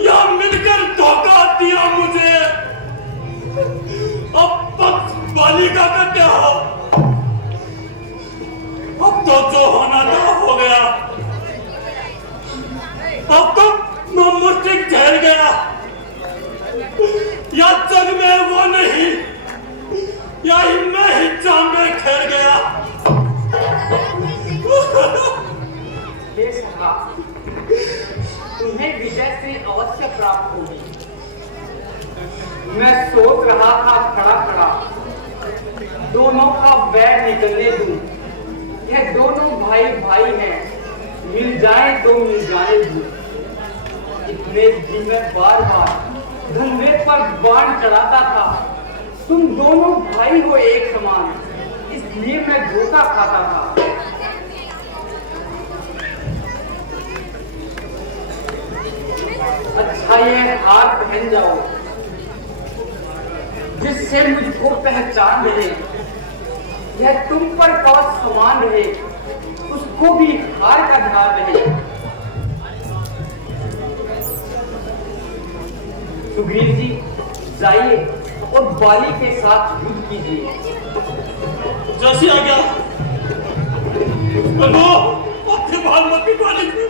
या मिलकर धोखा दिया मुझे, अब पक्ष बाली का करते हो। अब तो जो होना था हो गया, अब तो मैं मुश्किल झेल गया, या जग में वो नहीं, या मैं ही जान में खेल गया। हे सखा, तुम्हें विजय से अवश्य प्राप्त होगी। मैं सोच रहा था खड़ा खड़ा दोनों का बैर निकलने दूं। यह दोनों भाई भाई हैं, मिल जाए तो मिल जाए दूं। इतने भी मैं बार बार धनवे पर बाण चढ़ाता था। तुम दोनों भाई हो एक समान, इसलिए मैं धोखा खाता था। अच्छा ये हार पहन जाओ, जिससे मुझको पहचान रहे। यह तुम पर बहुत समान रहे, उसको भी हार का ध्यान रहे। सुग्रीव जी जाइए और बाली के साथ युद्ध कीजिए। जैसी आ गया प्रभु, आपके भानुमती बाली को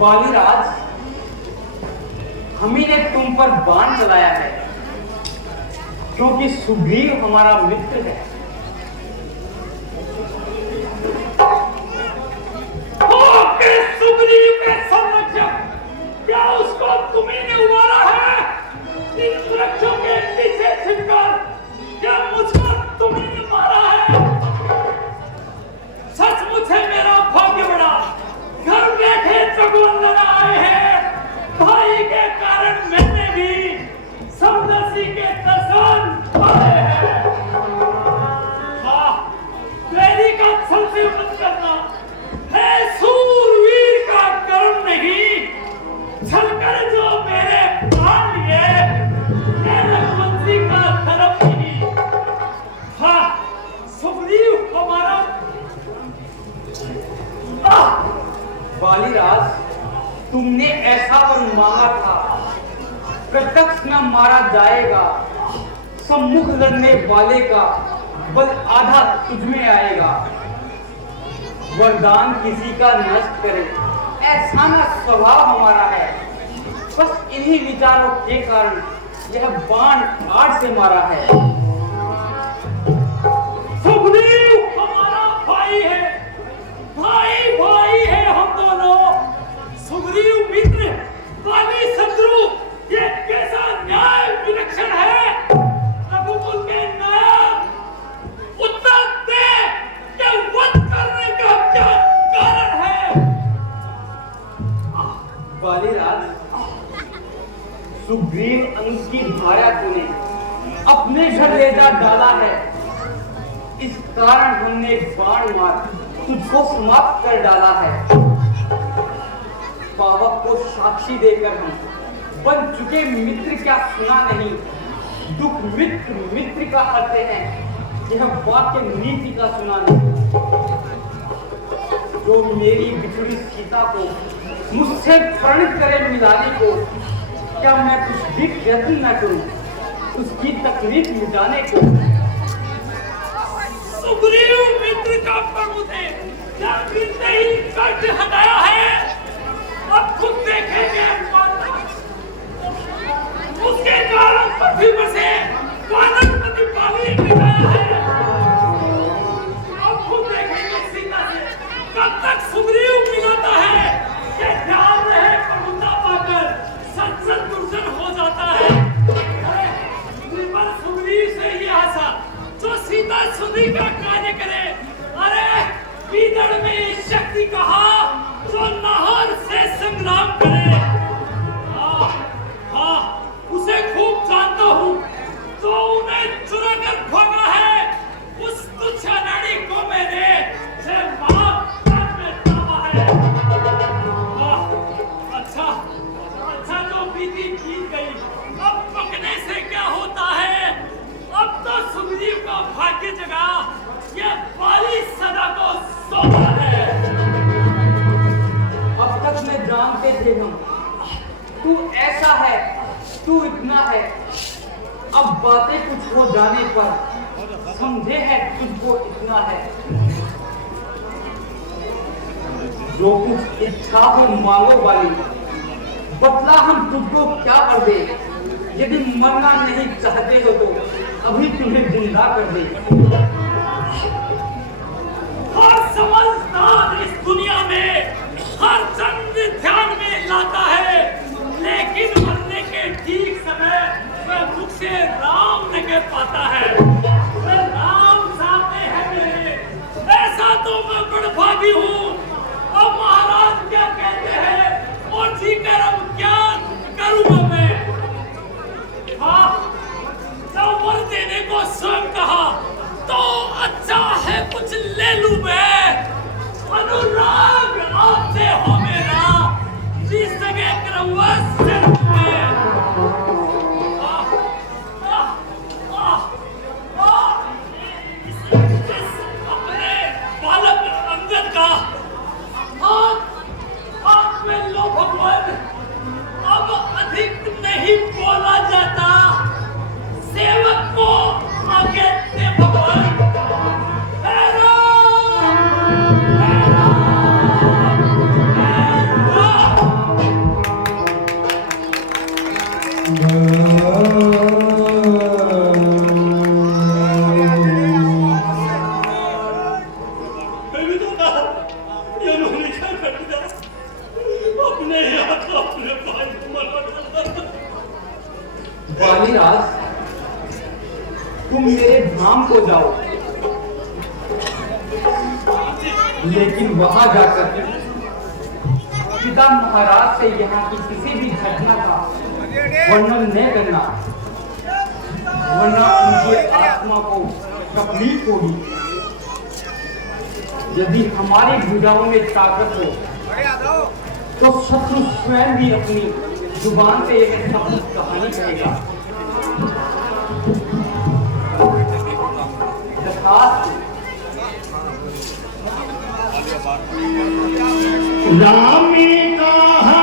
बालीराज, हम ही ने तुम पर बाण चलाया है क्योंकि सुग्रीव हमारा मित्र है। सुग्रीव के संरक्षक, क्या उसको तुम्ही ने उबारा है? इन वृक्षों के पीछे छिपकर क्या मुझको तुम्ही ने मारा है? सचमुच है मेरा भाग्य बड़ा, घर बैठे रघुवंदन आए हैं। भाई के कारण मैंने भी समदर्शी के दर्शन पाए हैं। हाँ, वैरी का छल से मत करना है, सूरवीर का कर्म नहीं। छलकर जो मेरे प्राण लिए, ये रघुवंशी का धर्म नहीं। हाँ, सुग्रीव हमारा बालीराज, तुमने ऐसा वर मांगा था, प्रत्यक्ष न मारा जाएगा, सम्मुख लड़ने वाले का बल आधा तुझमें आएगा। वरदान किसी का नष्ट करे, ऐसा न स्वभाव हमारा है। बस इन्हीं विचारों के कारण यह बाण आड़ से मारा है। सुग्रीव हमारा भाई है, भाई भाई है हम दोनों। सुग्रीव मित्र, बाली शत्रु, ये कैसा न्याय विलक्षण है? रघुकुल के नायक, उत्तर दे कि वध करने का क्या कारण है? बालीराज, सुग्रीव अंग की भार्या तूने अपने घर ले जा डाला है, इस कारण हमने बाण मार तुझको समाप्त कर डाला है। पावक को साक्षी देकर हम बन चुके मित्र क्या सुना नहीं? दुख मित्र मित्र का करते हैं, यह वाक्य नीति का सुना नहीं। जो मेरी बिछड़ी सीता को मुझसे प्रणित करे मिलाने को, क्या मैं कुछ भी प्रयत्न न करूं उसकी तकलीफ मिटाने को? सुग्रीव मित्र का प्रभुत्व है, क्या मिलते ही कष्ट हटाया है? अब खुद देखेंगे उसके कारण पृथ्वी पर से वानरपति बाली मिटाया है। अब खुद देखेंगे सीता से कब तक सुग्रीव मिलाता है। ये ध्यान रहे, प्रभुता पाकर संसद दुर्जन हो जाता है। अरे सुग्रीव से ये आशा जो सीता सुधी का कार्य करे। अरे पीतड़ में शक्ति कहा जो नाहर से संग्राम करे। हाँ, उसे खूब जानता हूँ, तो उन्हें चुरा कर भागा है। उस तुच्छ अनाड़ी को मैंने से माफ में दावा है। अच्छा जो बीती बीत गई, अब पकने से क्या होता है? अब तो सुग्रीव का भाग्य जगा, ये बाली सदा को सौंपा है। अब तक में जानते थे हम, तू ऐसा है, तू इतना है। अब बातें कुछ हो जाने पर समझे है तुझको इतना है। जो कुछ इच्छा हो मांगो वाली, बतला हम तुझको क्या कर दे। यदि मरना नहीं चाहते हो तो अभी तुम्हें जिंदा कर दे। हर समझदार इस दुनिया में हर चंद ध्यान में लाता है, लेकिन मरने के ठीक समय वह मुख से राम नहीं कह पाता है। वह राम सामने है मेरे, ऐसा तो मैं बड़भागी हूँ। अब महाराज क्या कहते हैं और जी कर अब क्या करूँगा मैं? हाँ, जब वर देने को स्वयं कहा तो महाराज, तुम मेरे धाम को जाओ, लेकिन वहां जाकर पिता महाराज से यहाँ की किसी भी घटना का वर्णन न करना, वरना उनकी आत्मा को तकलीफ होगी। यदि हमारी भुजाओं में ताकत हो तो शत्रु स्वयं भी अपनी जुबान से यह सब कहानी कहेगा। रामी कहा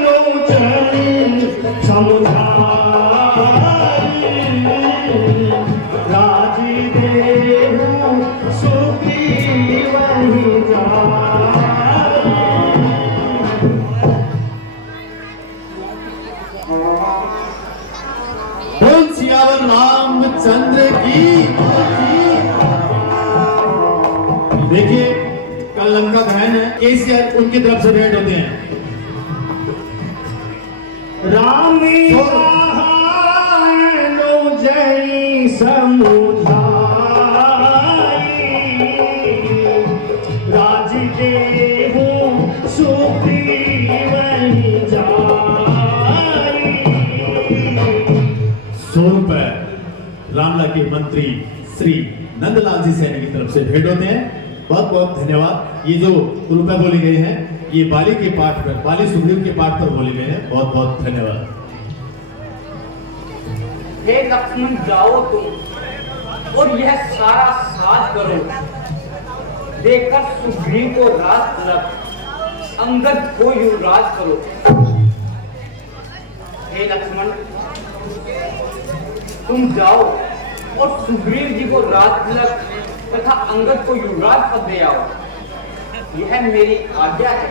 लोचन समुझाई, राजी देहु सुखी वही जाई। बोल सियावर रामचंद्र की। देखिए, कल लंका दहन है, केसीआर उनकी तरफ से भेंट होते हैं। रामी नो जय समुझाई, राज देहु सुखी वही जाई। 100 रुपए रामला के मंत्री श्री नंदलाल जी सैनी की तरफ से भेंट होते हैं। बहुत बहुत धन्यवाद। ये जो रुपए बोले गए हैं, ये बाली के पाठ पर, बाली सुग्रीव के पाठ पर बोले गए हैं। बहुत बहुत धन्यवाद। हे लक्ष्मण, जाओ तुम और यह सारा साथ करो, देकर सुग्रीव को राज तिलक, अंगद को युवराज करो। हे लक्ष्मण, तुम जाओ और सुग्रीव जी को राज तिलक तथा अंगद को युवराज पद दे आओ। यह मेरी आज्ञा है।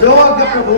जो आज्ञा प्रभु।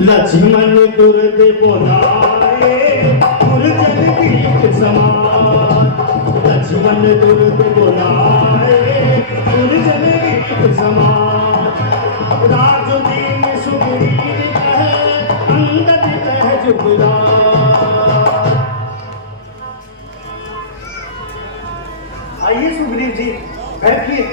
लक्ष्मण दुर्द बोलाए दुर्जन गीत समान, लक्ष्मण दुर्द बोलाए दुर्जन गीत समान। राजुदीन सुग्रीव कहे अंगद कहे जुगलाल। आइए सुग्रीव जी, बैठिए।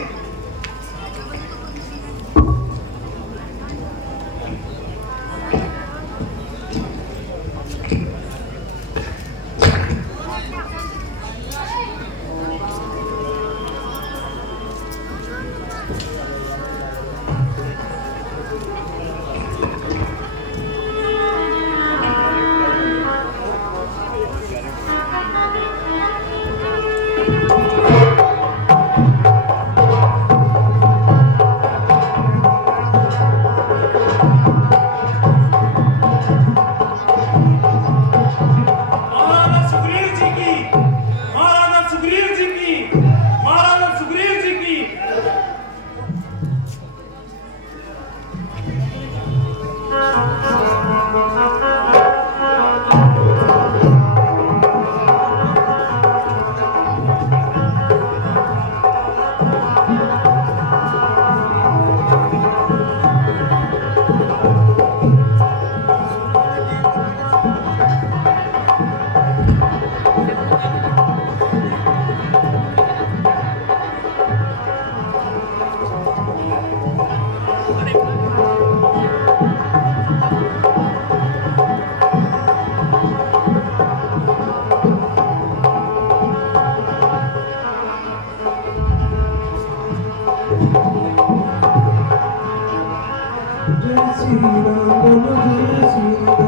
श्री राम बोलो जय श्री राम,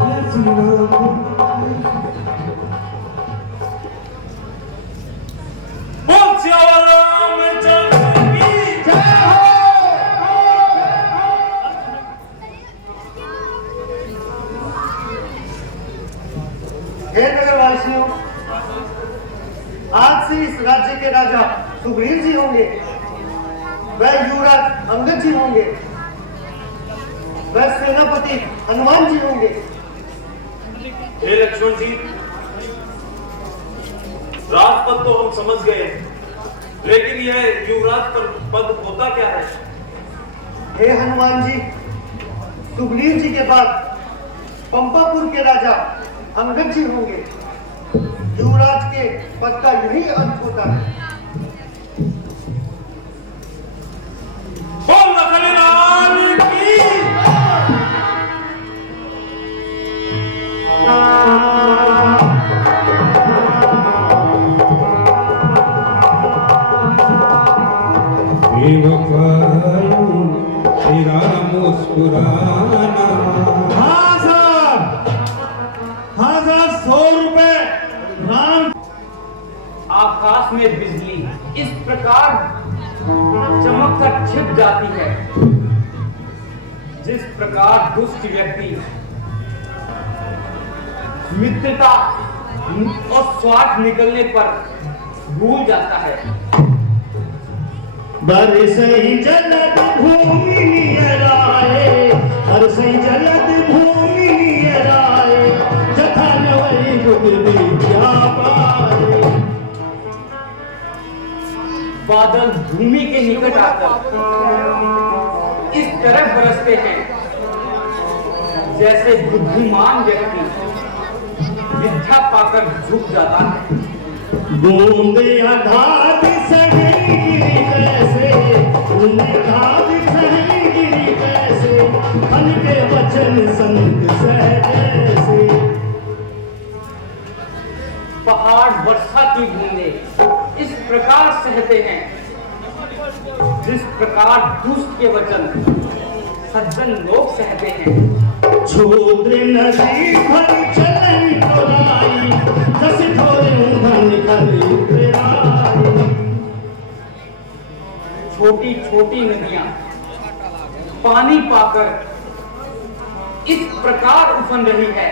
जय श्री राम। बोल सियावर रामचंद्र की जय हो। हे नगरवासियों, आज से इस राज्य के राजा सुग्रीव जी होंगे, वह युवराज अंगद जी होंगे, वह सेनापति हनुमान जी होंगे। हे लक्ष्मण जी, राजपद तो हम समझ गए, लेकिन यह युवराज पद होता क्या है? हे हनुमान जी, सुग्रीव जी के बाद पंपापुर के राजा अंगद जी होंगे। युवराज के पद का यही अंत होता है। बोल नखल लाल की तेरा मुस्कुराना। हाँ साहब, 100 रुपए राम। आकाश में बिजली इस प्रकार चमक कर छिप जाती है, जिस प्रकार दुष्ट व्यक्ति मित्रता और स्वार्थ निकलने पर भूल जाता है। बरसई जलद भूमि नियराए, बरसई जलद भूमि नियराए, जथा नवई बुद्ध विद्या पाए। बादल भूमि के निकट आकर इस तरह बरसते हैं जैसे बुद्धिमान व्यक्ति विद्या पाकर झुक जाता है। बूंदे आघात सहेगी कैसे, बूंदे आघात सहेगी कैसे, फल के वचन संत सह जैसे। पहाड़ वर्षा की बूंदे इस प्रकार सहते हैं जिस प्रकार दुष्ट के वचन सज्जन लोग सहते हैं। छोद्र नदी भर चलन तोराई, जस थोरे धन खरी उतराई। छोटी छोटी नदियां पानी पाकर इस प्रकार उफन रही है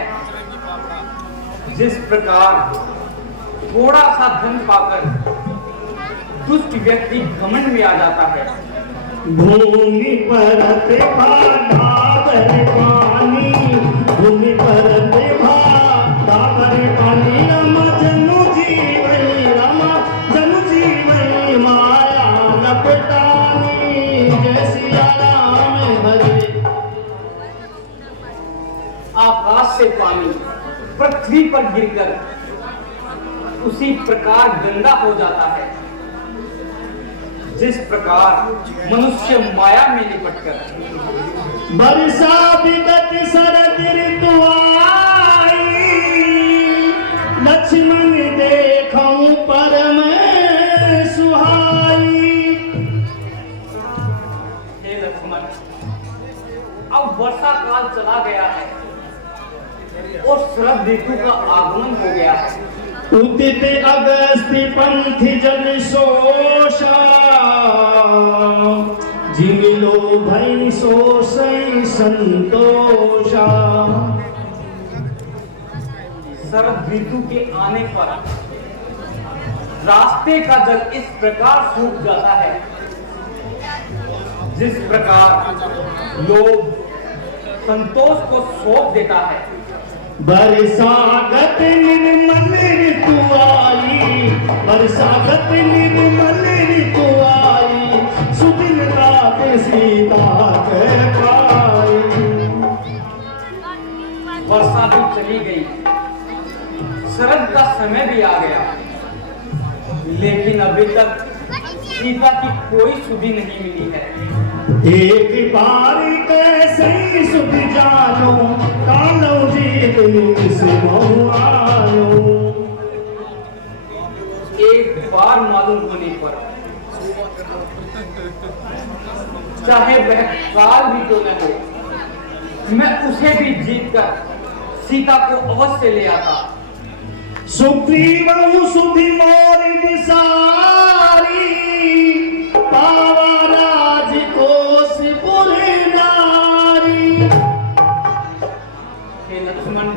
जिस प्रकार थोड़ा सा धन पाकर दुष्ट व्यक्ति घमंड में आ जाता है। भूमि परत भागावर पानी, भूमि परत भागावर पानी। रम जनु जीवई, रम जनु जीवई, माया लपटानी। जय सिया राम हरे। आकाश से पानी पृथ्वी पर गिरकर उसी प्रकार गंदा हो जाता है जिस प्रकार मनुष्य माया में लिपटकर बरसा विगत शरद ऋतु आई, लक्ष्मण देखऊं परम सुहाई। हे लक्ष्मण, अब वर्षा काल चला गया है और शरद ऋतु का आगमन हो गया है। उदित अगस्त्य पंथि जन शोषा, जिमिलो भई शोषै संतोषा। शरद ऋतु के आने पर रास्ते का जल इस प्रकार सूख जाता है जिस प्रकार लोग संतोष को सौंप देता है। बरसागत निर्मल ऋतु आई, बरसागत निर्मल ऋतु आई, सुदिन रात सीता के पाई। वर्षा भी चली गई, शरद का समय भी आ गया, लेकिन अभी तक सीता की कोई सुधि नहीं मिली है। एक बार कैसे सुध जानो, कालो जीत से आनो। एक बार मालूम होने पर चाहे वह काल भी तो न हो, मैं उसे भी जीतकर सीता को अवश्य ले आता। सुप्रीम सुधि मोर विसारी पावा राज कोस पुरे नारी। हे लक्ष्मण,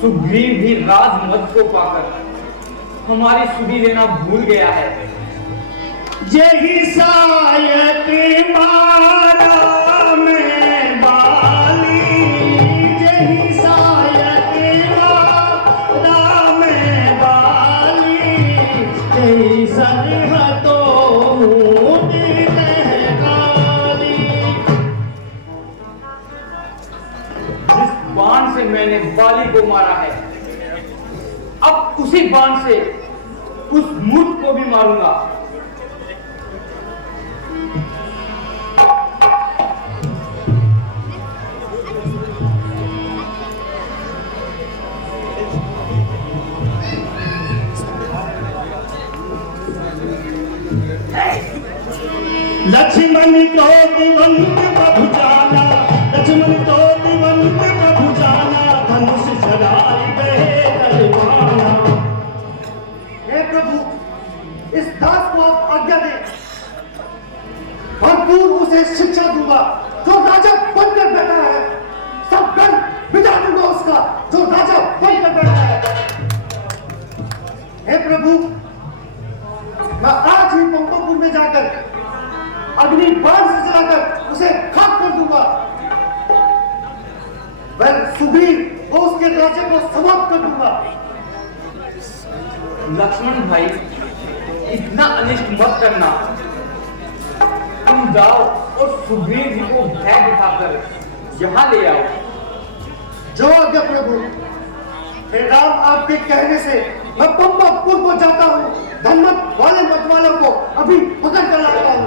सुग्रीव भी राजमद को पाकर हमारी सुधि लेना भूल गया है। जही सायक मारा में बाली, जही सायक मारा में बाली, जही सरहदों ऊँट लहराली। जिस बाण से मैंने बाली को मारा है, अब उसी बाण से उस मूर्ख को भी मारूंगा। लक्ष्मण तो दिवंत प्रभु जाना, लक्ष्मण तो दिवंत प्रभु जाना, धनुष चढ़ाई गए तलवाना। हे प्रभु, इस दास को आप आज्ञा दें, भरपूर उसे शिक्षा दूंगा जो राजा बनकर बैठा है। सब गण मिटा दूंगा उसका जो राजा बनकर बैठा है। हे प्रभु, मैं आज ही पंपापुर में जाकर अग्नि बाण से जलाकर उसे खाक कर दूंगा। वह सुग्रीव और उसके राज्य को समाप्त कर दूंगा। लक्ष्मण भाई, इतना अनिष्ट मत करना। तुम जाओ और सुग्रीव जी को भय दिखाकर यहाँ ले आओ। जो आज्ञा प्रभु। हे राम, आपके कहने से मैं पंपापुर को जाता हूँ। धनमत वाले मत वालों को अभी पकड़ कर लाता हूँ।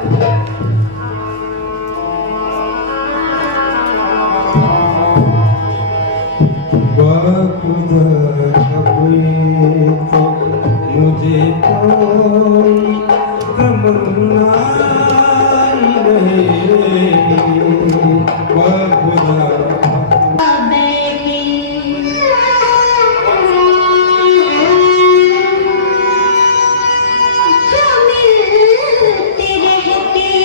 मुझे कोई तमन्ना नहीं मिलते रहते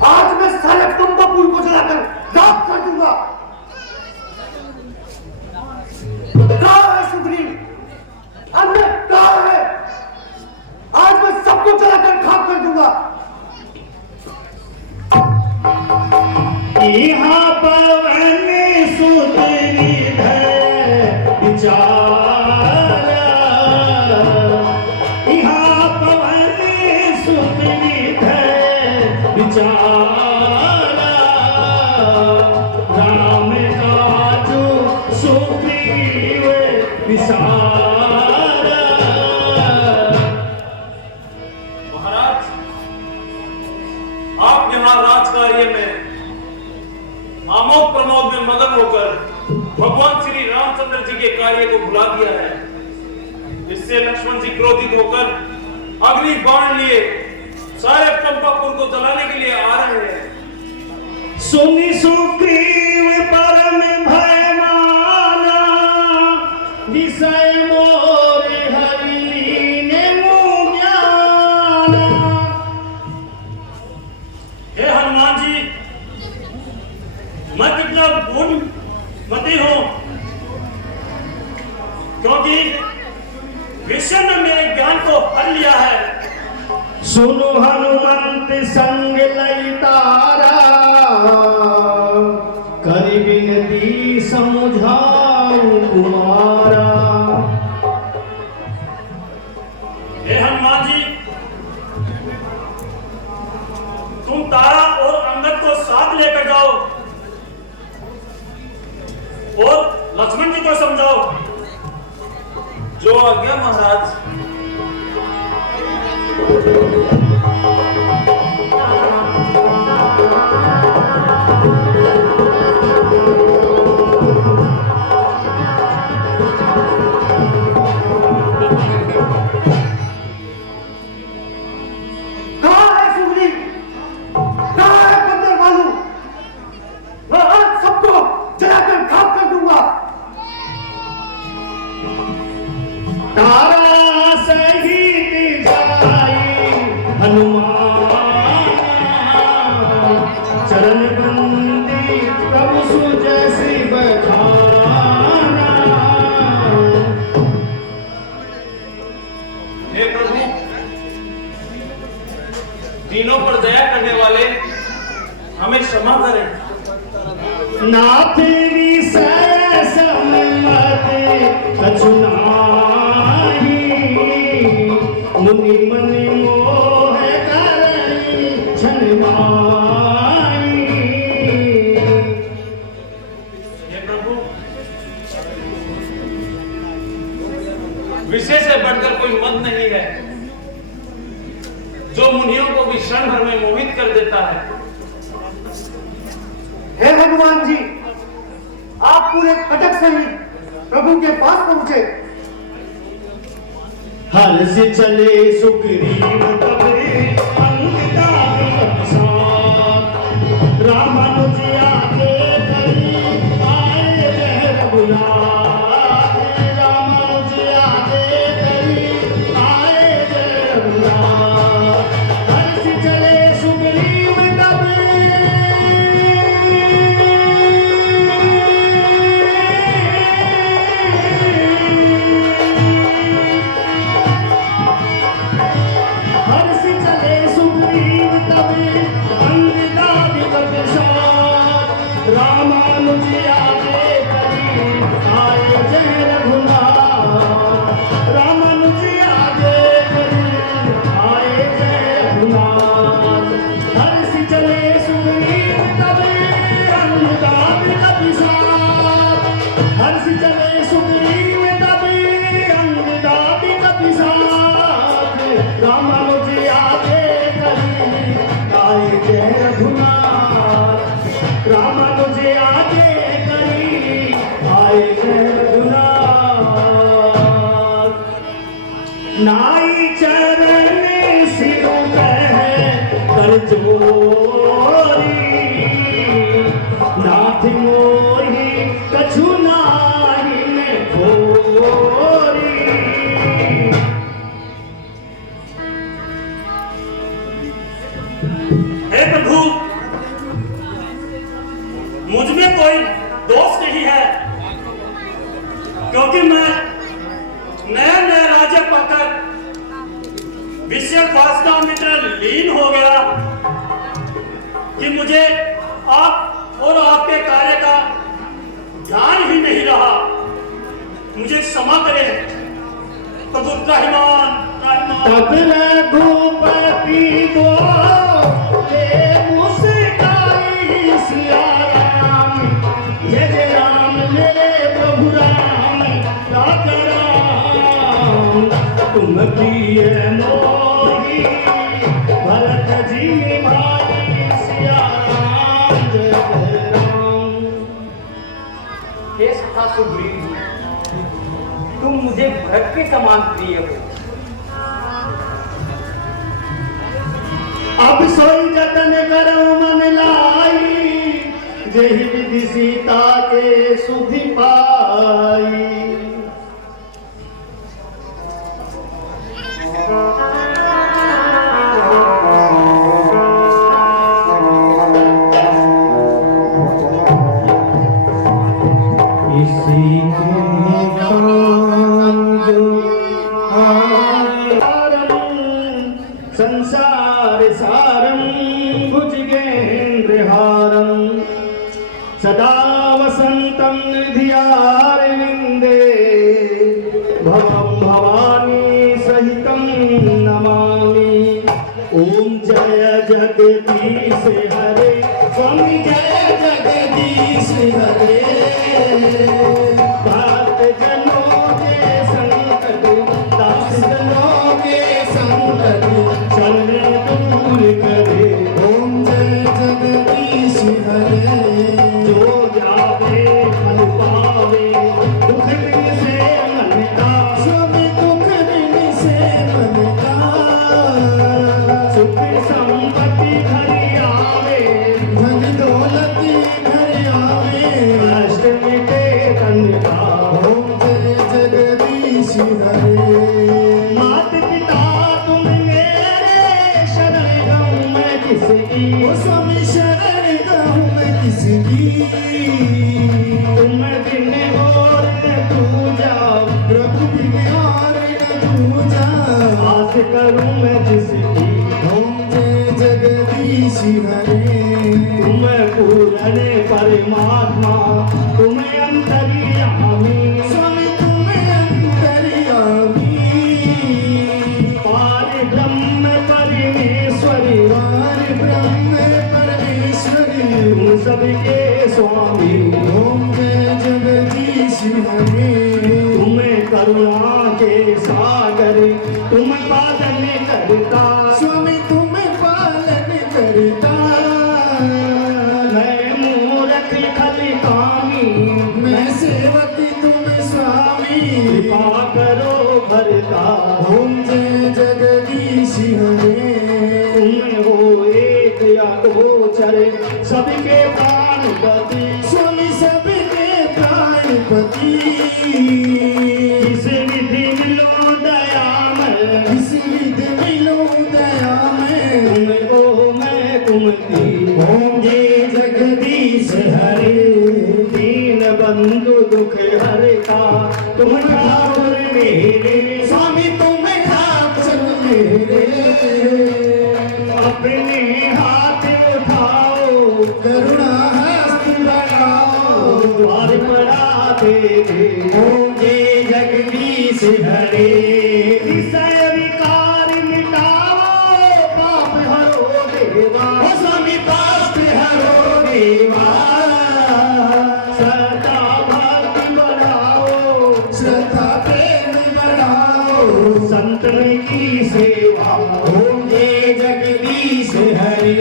आज मैं सारे पंपापुर को जलाकर राख कर दूंगा। कहाँ है सुग्रीव? अन्य कहाँ है? आज मैं सबको जलाकर खाक कर दूंगा। यहाँ पवन सुतरी विचारा, यहाँ पवन सुतरी विचारा, राम काजू सुग्रीव विसारा। महाराज, आप यहाँ राजकार्य में आमोद प्रमोद में मगन होकर भगवान श्री रामचंद्र जी के कार्य को भुला दिया है। इससे लक्ष्मण जी क्रोधित होकर अग्नि बाण लिए सारे पंपापुर को जलाने के लिए आ रहे हैं। सुनि सुग्रीव परम भय माना, विषय मोरे हरि लीने मुँह ज्ञाना। हे हनुमान जी, मैं कितना गुणमती हूं, क्योंकि विषय ने मेरे ज्ञान को हर लिया है। सुनो हनुमंत संग लई तारा, करि बिनती समझाऊं कुमारा। हे हनुमान जी, तुम तारा और अंगद को साथ लेकर जाओ और लक्ष्मण जी को समझाओ। जो आज्ञा महाराज। कहाँ है सुग्रीव? कहाँ है बंदर बालू? मैं आज सबको जलाकर खाक कर दूंगा। तारा सहित जाई हनुमान, चरण बंदी प्रभु सुजसि बखाना। हे प्रभु, दीनों पर दया करने वाले हमें क्षमा करें। नाथ विषय सम्मत कछु नाहि, मुनि मन मोह करई छन माहि। हे प्रभु, विषय से बढ़कर कोई मत नहीं है जो मुनियों को भी क्षण भर में मोहित कर देता है। हे हनुमान जी, आप पूरे कटक सहित प्रभु के पास पहुंचे। हर्ष चले सुग्रीव तब अंगदा साथ, रामानुज आगे करी आए जय रघुनाथ। रामानुज आगे करी आए जय रघुनाथ। हर्ष चले सुग्रीव तब हर्ष चले नाई चरण सिरो कर जोरी, नाथ मोही कछु नाहि में खोरी। हे प्रभु, मुझ में कोई दोष नहीं है, क्योंकि मैं नया नया राज्य पाकर विषय वासना में इतना लीन हो गया कि मुझे आप और आपके कार्य का ध्यान ही नहीं रहा। मुझे क्षमा करें प्रभु। त्राहिमाम तब रघुपति बोले मुस्काई सिया राम, जय जय राम मेरे प्रभु राम, राजा राम तुम प्रिय मोही, भरत जी भाई सिया राम, जय जय राम। हे सखा सुग्रीव, तुम मुझे भरत के समान प्रिय हो। अब सोई जतन करो मन लाई, जही विधि सीता के सुधि पाई। इसी के कांज संसार सारं भुजगेन्द्रहारं, सदा वसन्तं हृदयारविन्दे, भवं भवानी सहितं नमामि। ओम जय जगदीश हरे, स्वामी जय जगदीश हरे। भक्त जनों के संकट, दास जनों के संकट, चलने दूर करे। ओम जय जगदीश हरे। जो जावे फल पावे, दुख दिन से मन का, सब दुख दिन से मन का। सुख संपत्ति घर आवे, धन दौलत घर आवे, कष्ट मिटे तन का। ओम जय जगदीश हरे। मात पिता तुम मेरे, शरण गहूँ मैं किसकी, ओ स्वामी शरण गहूँ मैं किसकी। तुम दिन और न पूजा, प्रभु बिन और न पूजा, आस करूँ मैं जिसकी। ओम जय जगदीश हरे। तुम पूर्ण परमात्मा, तुम अंतर्यामी, स्वामी तुम अंतर्यामी। पार ब्रह्म परमेश्वरी, पार ब्रह्म परमेश्वरी, तुम सबके स्वामी। ओम जय जगदीश हरे। तुम करुणा के सागर, तुम पालन करता, स्वामी तुम पालन करता। मैं मूर्ख खली कामी, मैं सेवक तुम स्वामी, कृपा करो भरता। ओम जय जगदीश हरे। तुम हो एक अगोचर, सबके प्राणपति, स्वामी सबके प्राणपति। किस विधि मिलो दया में, किस विधि मिलो दया में, तुम हो मैं तुम की। ओम जय जगदीश हरे। दीन बंधु दुख हरता, तुम ठाकुर मेरे, स्वामी तुम ठाकुर मेरे। अपने हाथ उठाओ, करुणा हस्त बढ़ाओ, द्वार पड़ा तेरे। ओम जय जगदीश हरे। विषय विकार मिटाओ, पाप हरो देवा, ओ स्वामी पाप हरो देवा। श्रद्धा भक्ति बढ़ाओ, श्रद्धा प्रेम बढ़ाओ, संतन की सेवा। ओम जय जगदीश हरे।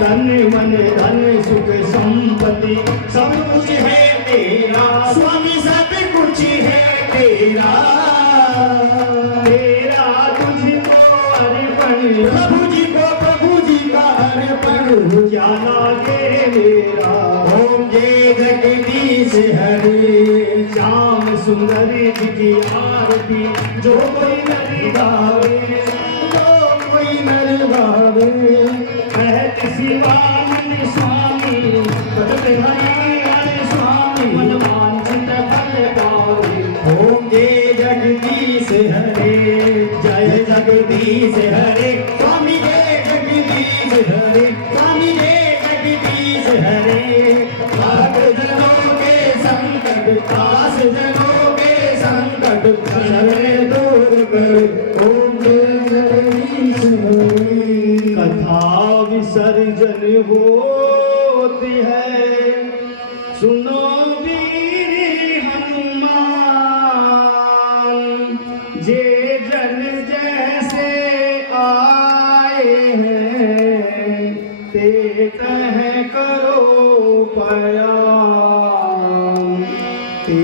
तन मन धन सुख संपत्ति, सब कुछ है तेरा, स्वामी सब कुछ है तेरा। तेरा जगती जो कोई नर गावे, जो कोई नर गावे, कहत शिवानंद स्वामी भगत हरिहर स्वामी, मन वांछित फल पावे। होंगे जगदीश हरे, जय जगदीश हरे, स्वामी जय जगदीश हरे, स्वामी जय जगदीश हरे। भक्त जनों के संकट, दास जनों के संकट, शरण दूर कर ओम जय जगदीश हरे। कथा विसर्जन होती है, सुनो वीर हनुमान, जे जन जैसे आए हैं, ते तह करो पयाम, ते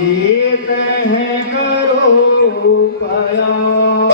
तह करो पयाम।